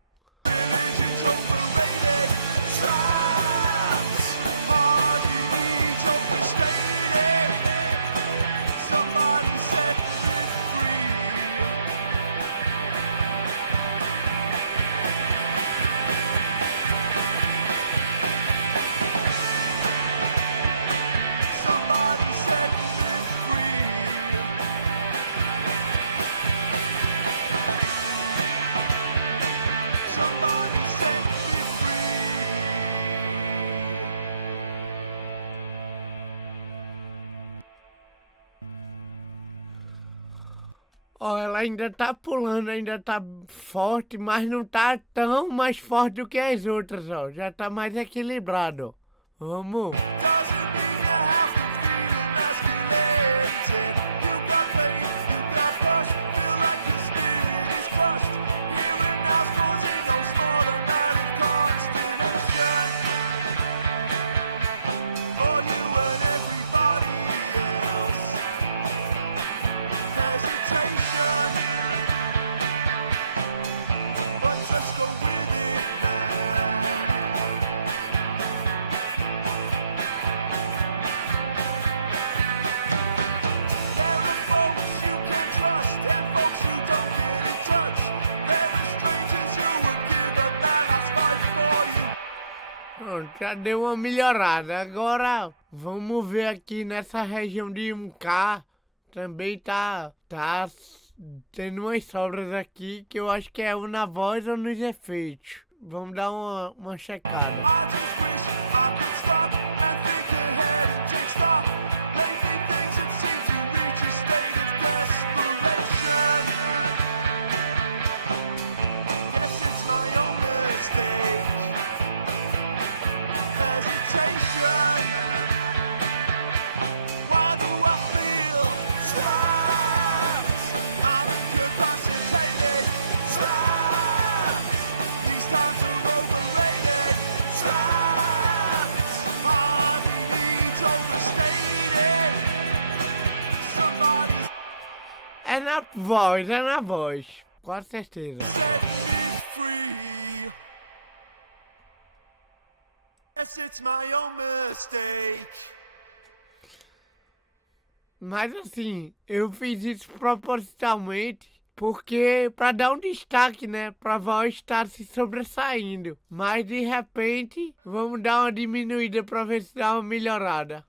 Ó, ela ainda tá pulando, ainda tá forte, mas não tá tão mais forte do que as outras, ó. Já tá mais equilibrado. Vamos. Pronto, já deu uma melhorada. Agora vamos ver aqui nessa região de 1K. Também tá tendo umas sobras aqui que eu acho que é ou na voz ou nos efeitos. Vamos dar uma checada. É na voz, com certeza. Mas assim, eu fiz isso propositalmente porque para dar um destaque, né, pra voz estar se sobressaindo. Mas de repente, vamos dar uma diminuída pra ver se dá uma melhorada.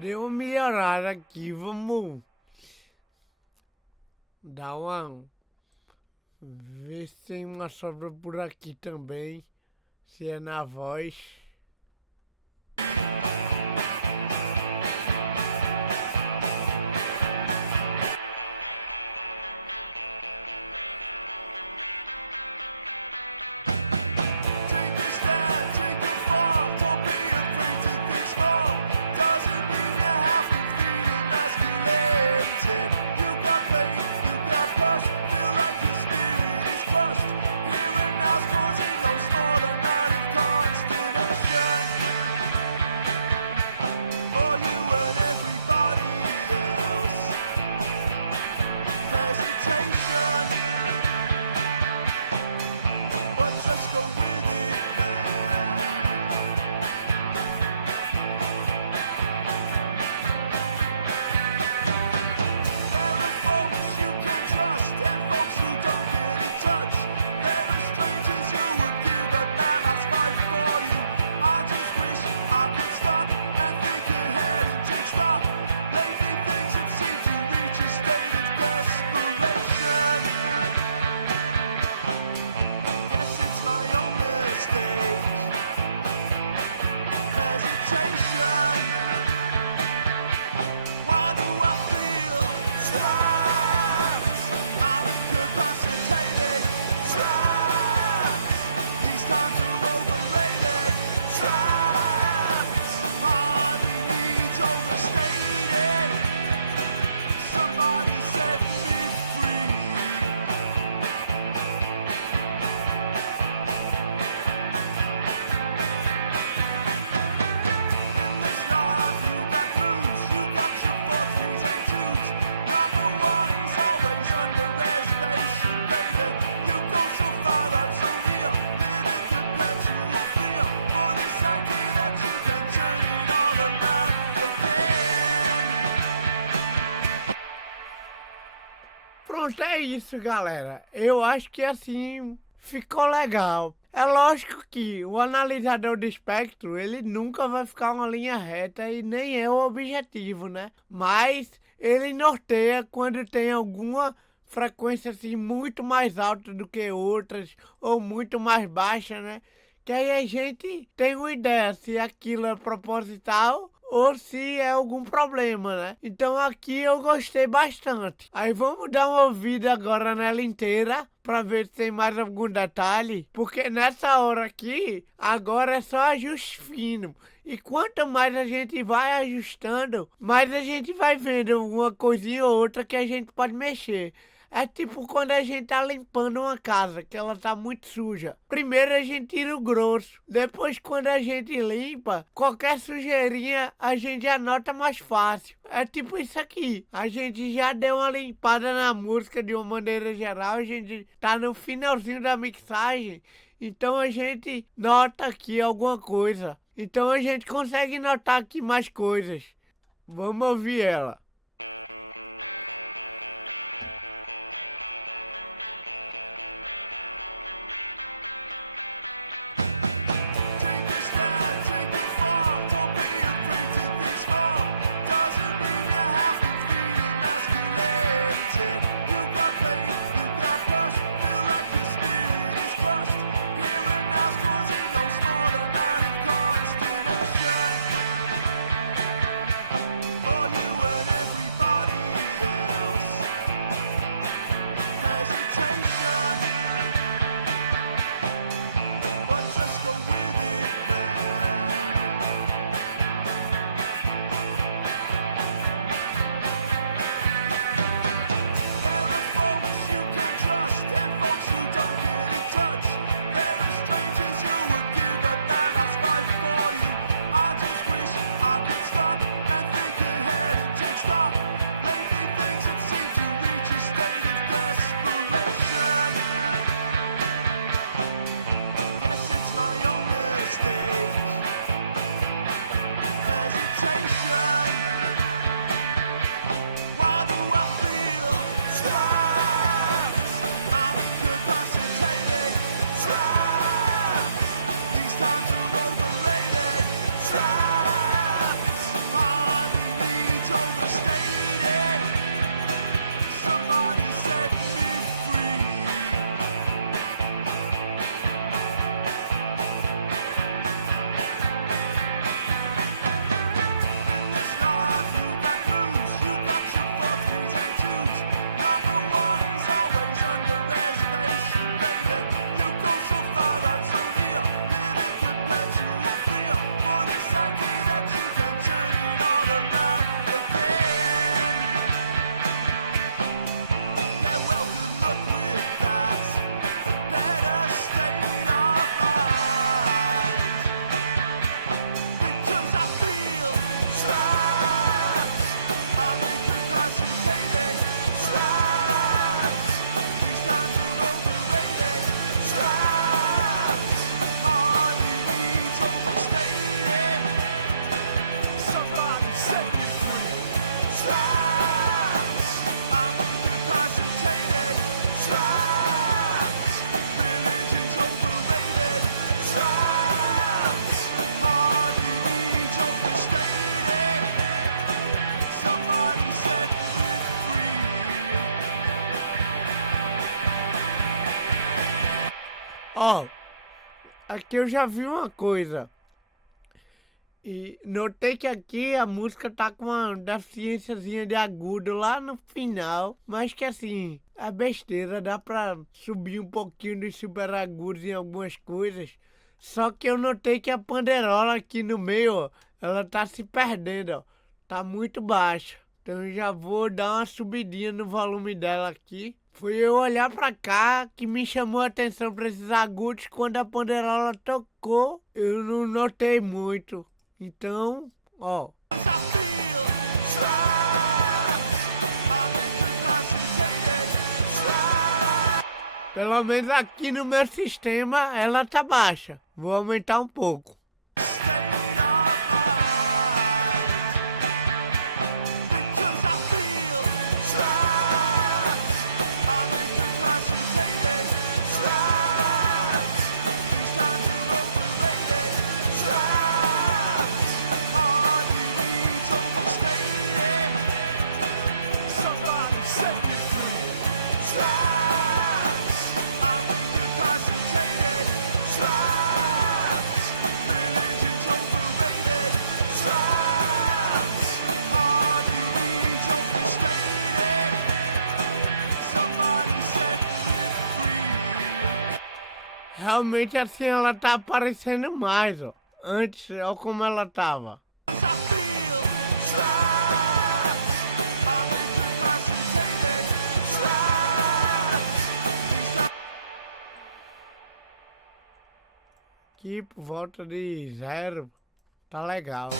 Deu uma melhorada aqui, vamos dar uma... ver se tem uma sobra por aqui também, se é na voz. Pronto, é isso, galera. Eu acho que assim ficou legal. É lógico que o analisador de espectro, ele nunca vai ficar uma linha reta e nem é o objetivo, né? Mas ele norteia quando tem alguma frequência assim muito mais alta do que outras ou muito mais baixa, né? Que aí a gente tem uma ideia se aquilo é proposital ou se é algum problema, né? Então aqui eu gostei bastante. Aí vamos dar uma ouvida agora nela inteira para ver se tem mais algum detalhe, porque nessa hora aqui, agora é só ajuste fino. E quanto mais a gente vai ajustando, mais a gente vai vendo uma coisinha ou outra que a gente pode mexer. É tipo quando a gente tá limpando uma casa, que ela tá muito suja. Primeiro a gente tira o grosso. Depois, quando a gente limpa, qualquer sujeirinha a gente já nota mais fácil. É tipo isso aqui. A gente já deu uma limpada na música de uma maneira geral. A gente tá no finalzinho da mixagem. Então a gente nota aqui alguma coisa. Então a gente consegue notar aqui mais coisas. Vamos ouvir ela. Ó, aqui eu já vi uma coisa. E notei que aqui a música tá com uma deficiênciazinha de agudo lá no final, mas que assim, é besteira, dá pra subir um pouquinho dos super agudos em algumas coisas. Só que eu notei que a panderola aqui no meio, ó, ela tá se perdendo, ó. Tá muito baixa. Então eu já vou dar uma subidinha no volume dela aqui. Foi eu olhar pra cá que me chamou a atenção pra esses agudos. Quando a panderola tocou, eu não notei muito. Então, ó. Pelo menos aqui no meu sistema ela tá baixa. Vou aumentar um pouco. Realmente assim ela tá aparecendo mais, ó. Antes, ó como ela tava. Aqui por volta de 0, tá legal.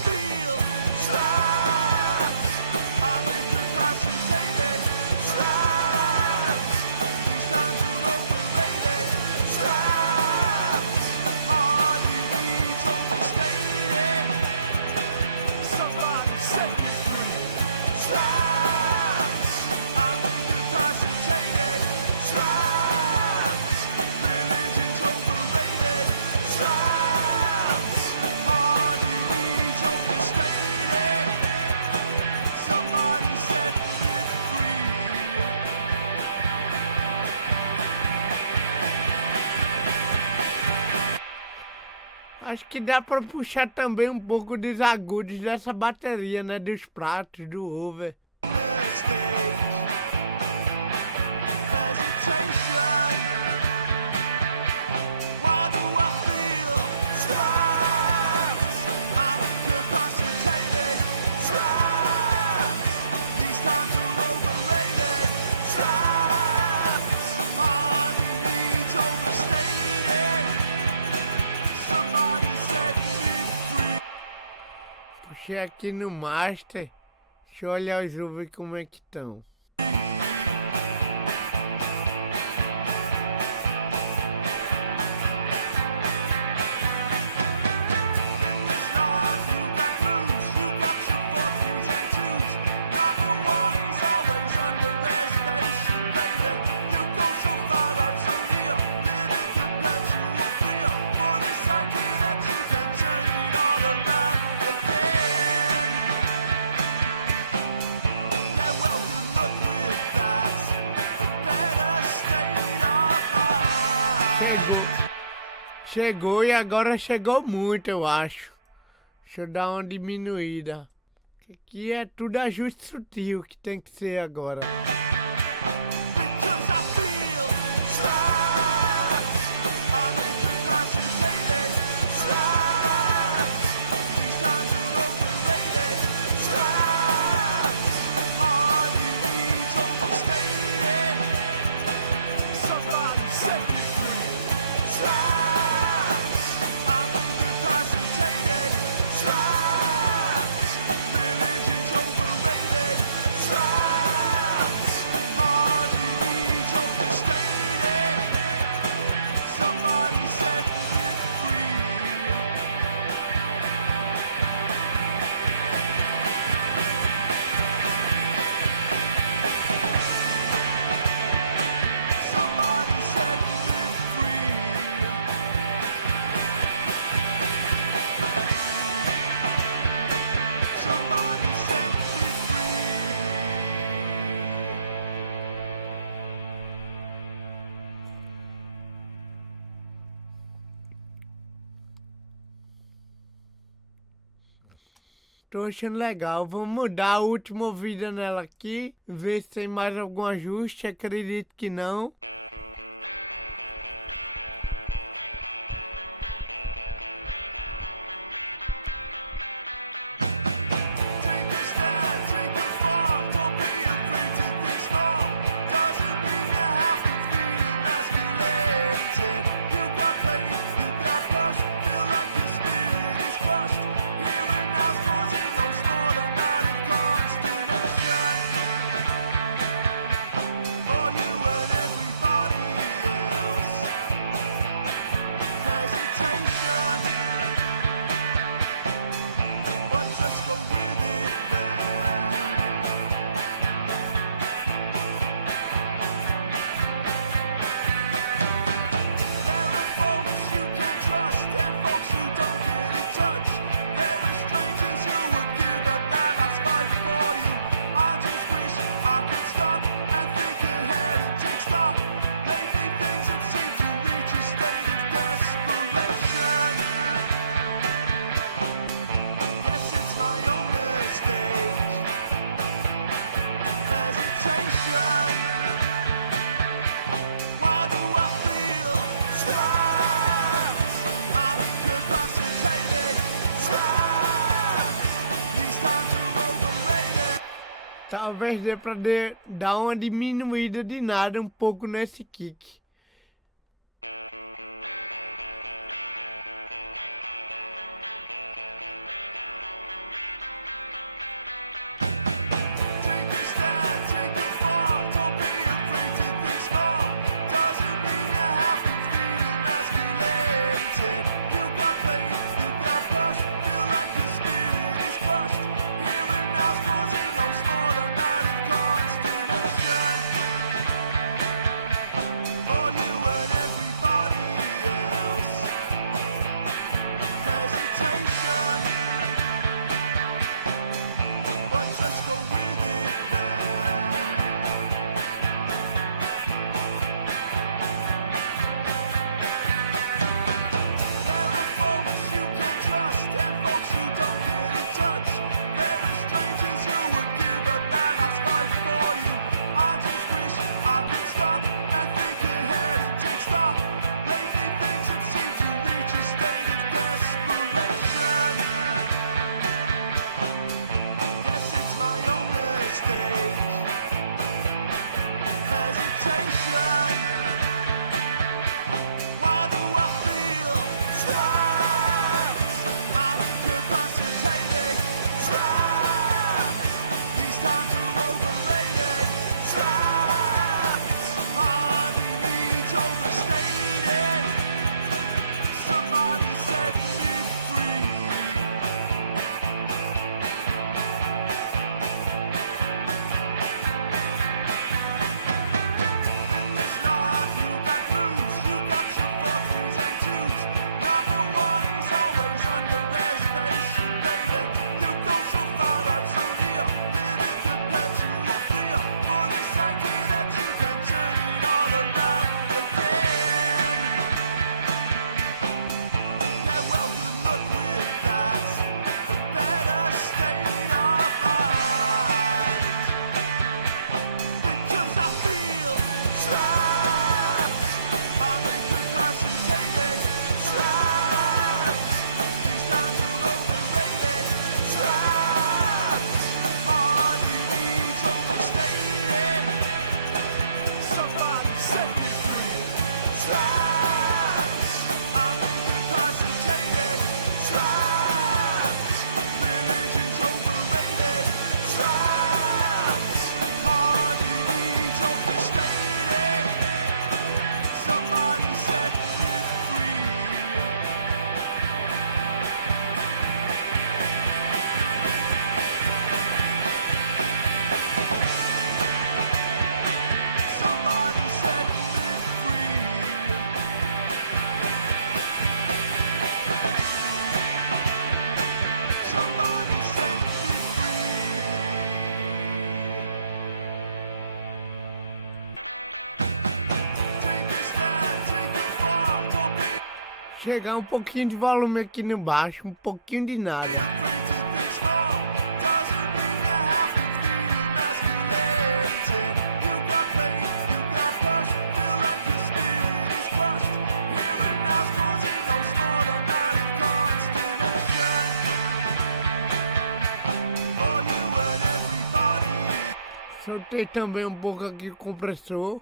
Acho que dá pra puxar também um pouco dos agudos dessa bateria, né? Dos pratos, do over. Puxei aqui no master. Deixa eu olhar os ovos como é que estão. Chegou. Chegou e agora chegou muito, eu acho. Deixa eu dar uma diminuída. Aqui é tudo ajuste sutil que tem que ser agora. Tô achando legal. Vamos mudar a última ouvida nela aqui. Ver se tem mais algum ajuste. Acredito que não. Talvez dê pra dar uma diminuída de nada um pouco nesse kick. Chegar um pouquinho de volume aqui no baixo, um pouquinho de nada. Soltei também um pouco aqui o compressor.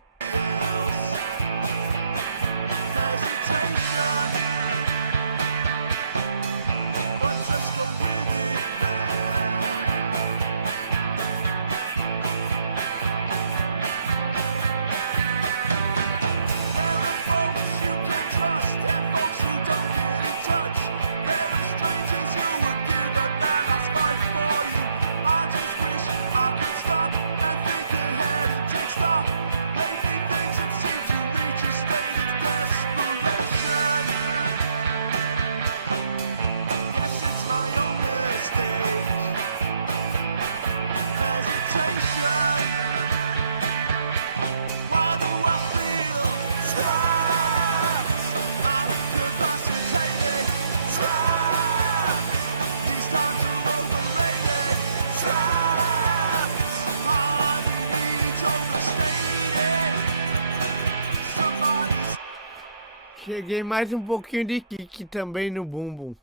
Cheguei mais um pouquinho de kick também no bumbum.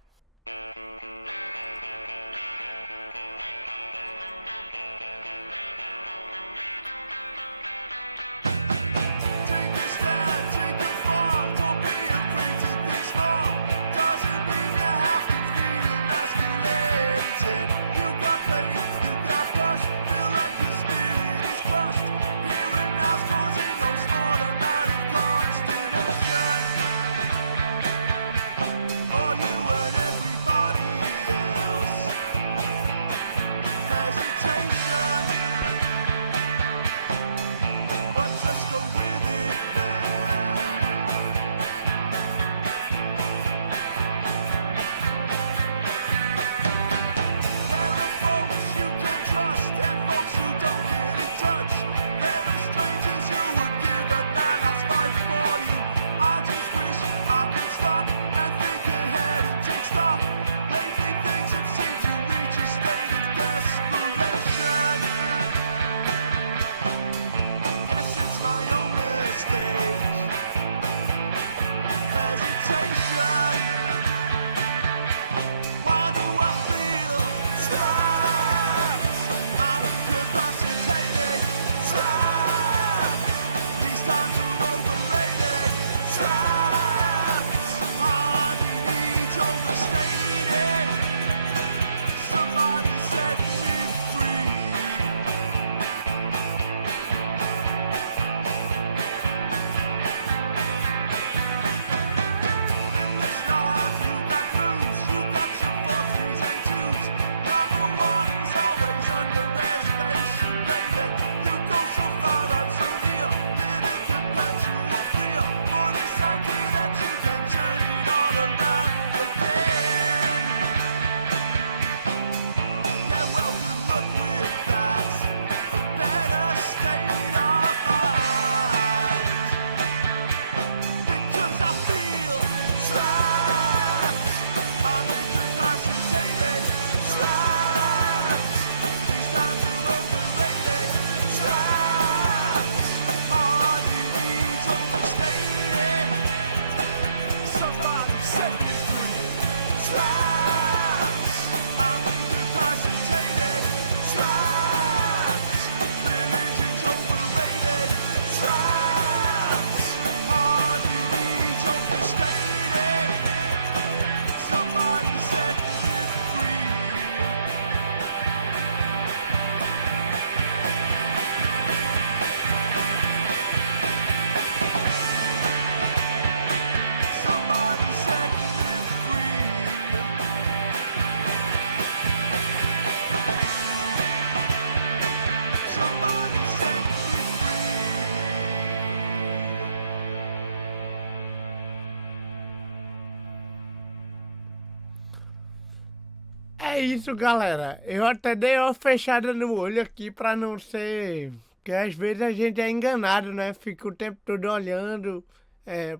É isso, galera. Eu até dei uma fechada no olho aqui pra não ser... Porque às vezes a gente é enganado, né? Fica o tempo todo olhando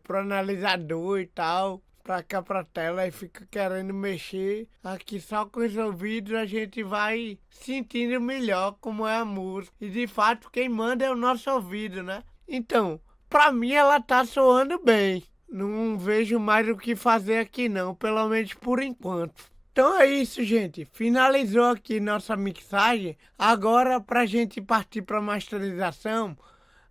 pro analisador e tal, pra cá pra tela e fica querendo mexer. Aqui só com os ouvidos a gente vai sentindo melhor como é a música. E de fato quem manda é o nosso ouvido, né? Então, pra mim ela tá soando bem. Não vejo mais o que fazer aqui não, pelo menos por enquanto. Então é isso, gente. Finalizou aqui nossa mixagem. Agora, pra gente partir pra masterização,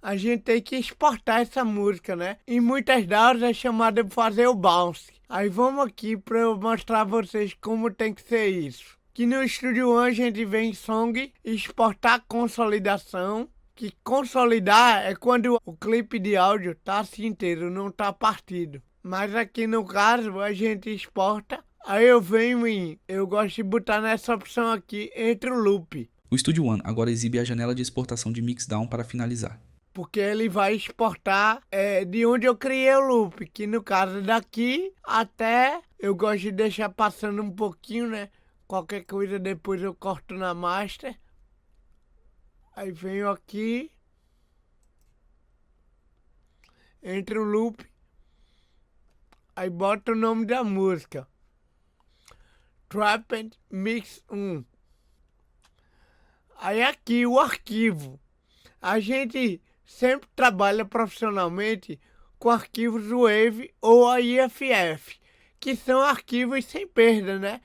a gente tem que exportar essa música, né? Em muitas DAWs é chamada de fazer o bounce. Aí vamos aqui pra eu mostrar a vocês como tem que ser isso. Que no Studio One a gente vem em Song e exportar consolidação. Que consolidar é quando o clipe de áudio tá assim inteiro, não tá partido. Mas aqui no caso a gente exporta. Aí eu venho eu gosto de botar nessa opção aqui, entre o loop. O Studio One agora exibe a janela de exportação de Mixdown para finalizar. Porque ele vai exportar de onde eu criei o loop, que no caso daqui até eu gosto de deixar passando um pouquinho, né? Qualquer coisa depois eu corto na master. Aí venho aqui, entre o loop, aí boto o nome da música. Trapped Mix 1. Aí aqui o arquivo. A gente sempre trabalha profissionalmente com arquivos Wave ou a IFF, que são arquivos sem perda, né?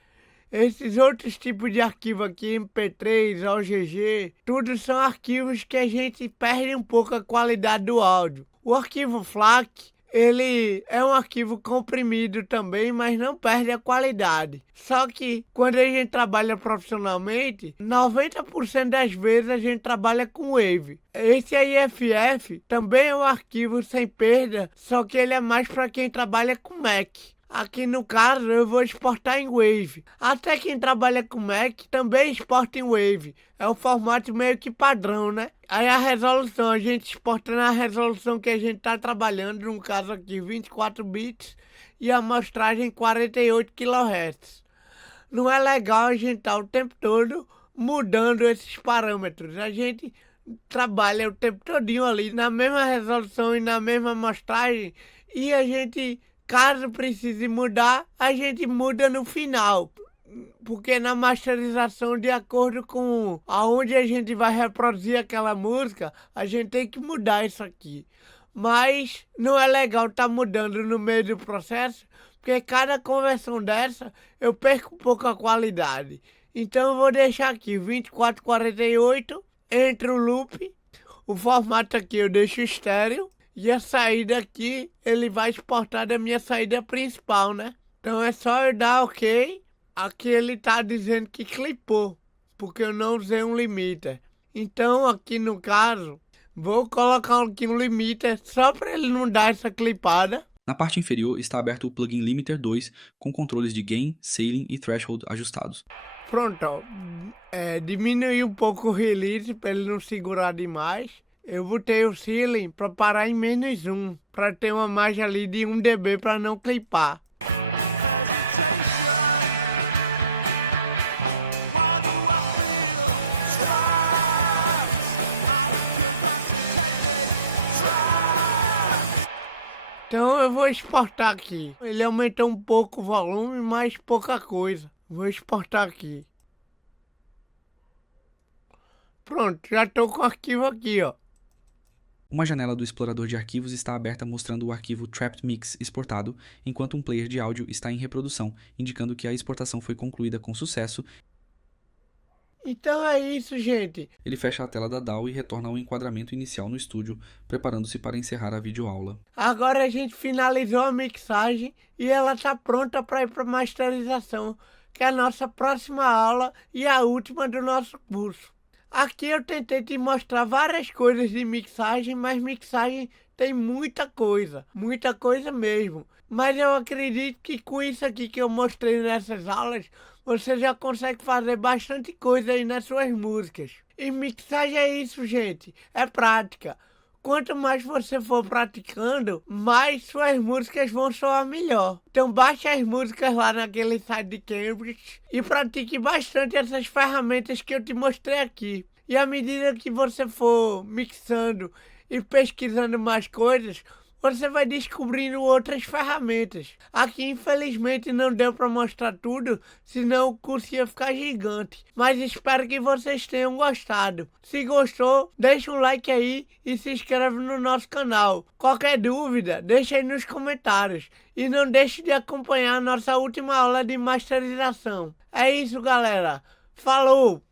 Esses outros tipos de arquivo aqui, MP3, OGG, tudo são arquivos que a gente perde um pouco a qualidade do áudio. O arquivo FLAC, ele é um arquivo comprimido também, mas não perde a qualidade. Só que quando a gente trabalha profissionalmente, 90% das vezes a gente trabalha com Wave. Esse IFF também é um arquivo sem perda, só que ele é mais para quem trabalha com Mac. Aqui no caso eu vou exportar em Wave. Até quem trabalha com Mac também exporta em Wave. É o formato meio que padrão, né? Aí a resolução, a gente exporta na resolução que a gente está trabalhando, no caso aqui 24 bits e a amostragem 48 kHz. Não é legal a gente estar o tempo todo mudando esses parâmetros. A gente trabalha o tempo todinho ali na mesma resolução e na mesma amostragem e a gente... Caso precise mudar, a gente muda no final. Porque na masterização, de acordo com aonde a gente vai reproduzir aquela música, a gente tem que mudar isso aqui. Mas não é legal estar mudando no meio do processo, porque cada conversão dessa eu perco um pouco a qualidade. Então eu vou deixar aqui 2448 entre o loop. O formato aqui eu deixo estéreo. E a saída aqui, ele vai exportar da minha saída principal, né? Então é só eu dar OK. Aqui ele tá dizendo que clipou, porque eu não usei um limiter. Então aqui no caso, vou colocar aqui um limiter só para ele não dar essa clipada. Na parte inferior está aberto o plugin Limiter 2 com controles de Gain, Ceiling e Threshold ajustados. Pronto, ó. Diminui um pouco o release para ele não segurar demais. Eu botei o ceiling para parar em -1, para ter uma margem ali de 1 dB para não clipar. Então eu vou exportar aqui. Ele aumentou um pouco o volume, mas pouca coisa. Vou exportar aqui. Pronto, já estou com o arquivo aqui, ó. Uma janela do explorador de arquivos está aberta mostrando o arquivo Trapped Mix exportado, enquanto um player de áudio está em reprodução, indicando que a exportação foi concluída com sucesso. Então é isso, gente. Ele fecha a tela da DAW e retorna ao enquadramento inicial no estúdio, preparando-se para encerrar a videoaula. Agora a gente finalizou a mixagem e ela está pronta para ir para masterização, que é a nossa próxima aula e a última do nosso curso. Aqui eu tentei te mostrar várias coisas de mixagem, mas mixagem tem muita coisa mesmo. Mas eu acredito que com isso aqui que eu mostrei nessas aulas, você já consegue fazer bastante coisa aí nas suas músicas. E mixagem é isso, gente, é prática. Quanto mais você for praticando, mais suas músicas vão soar melhor. Então baixe as músicas lá naquele site de Cambridge e pratique bastante essas ferramentas que eu te mostrei aqui. E à medida que você for mixando e pesquisando mais coisas, você vai descobrindo outras ferramentas. Aqui infelizmente não deu para mostrar tudo, senão o curso ia ficar gigante. Mas espero que vocês tenham gostado. Se gostou, deixa um like aí e se inscreve no nosso canal. Qualquer dúvida, deixa aí nos comentários. E não deixe de acompanhar a nossa última aula de masterização. É isso, galera. Falou!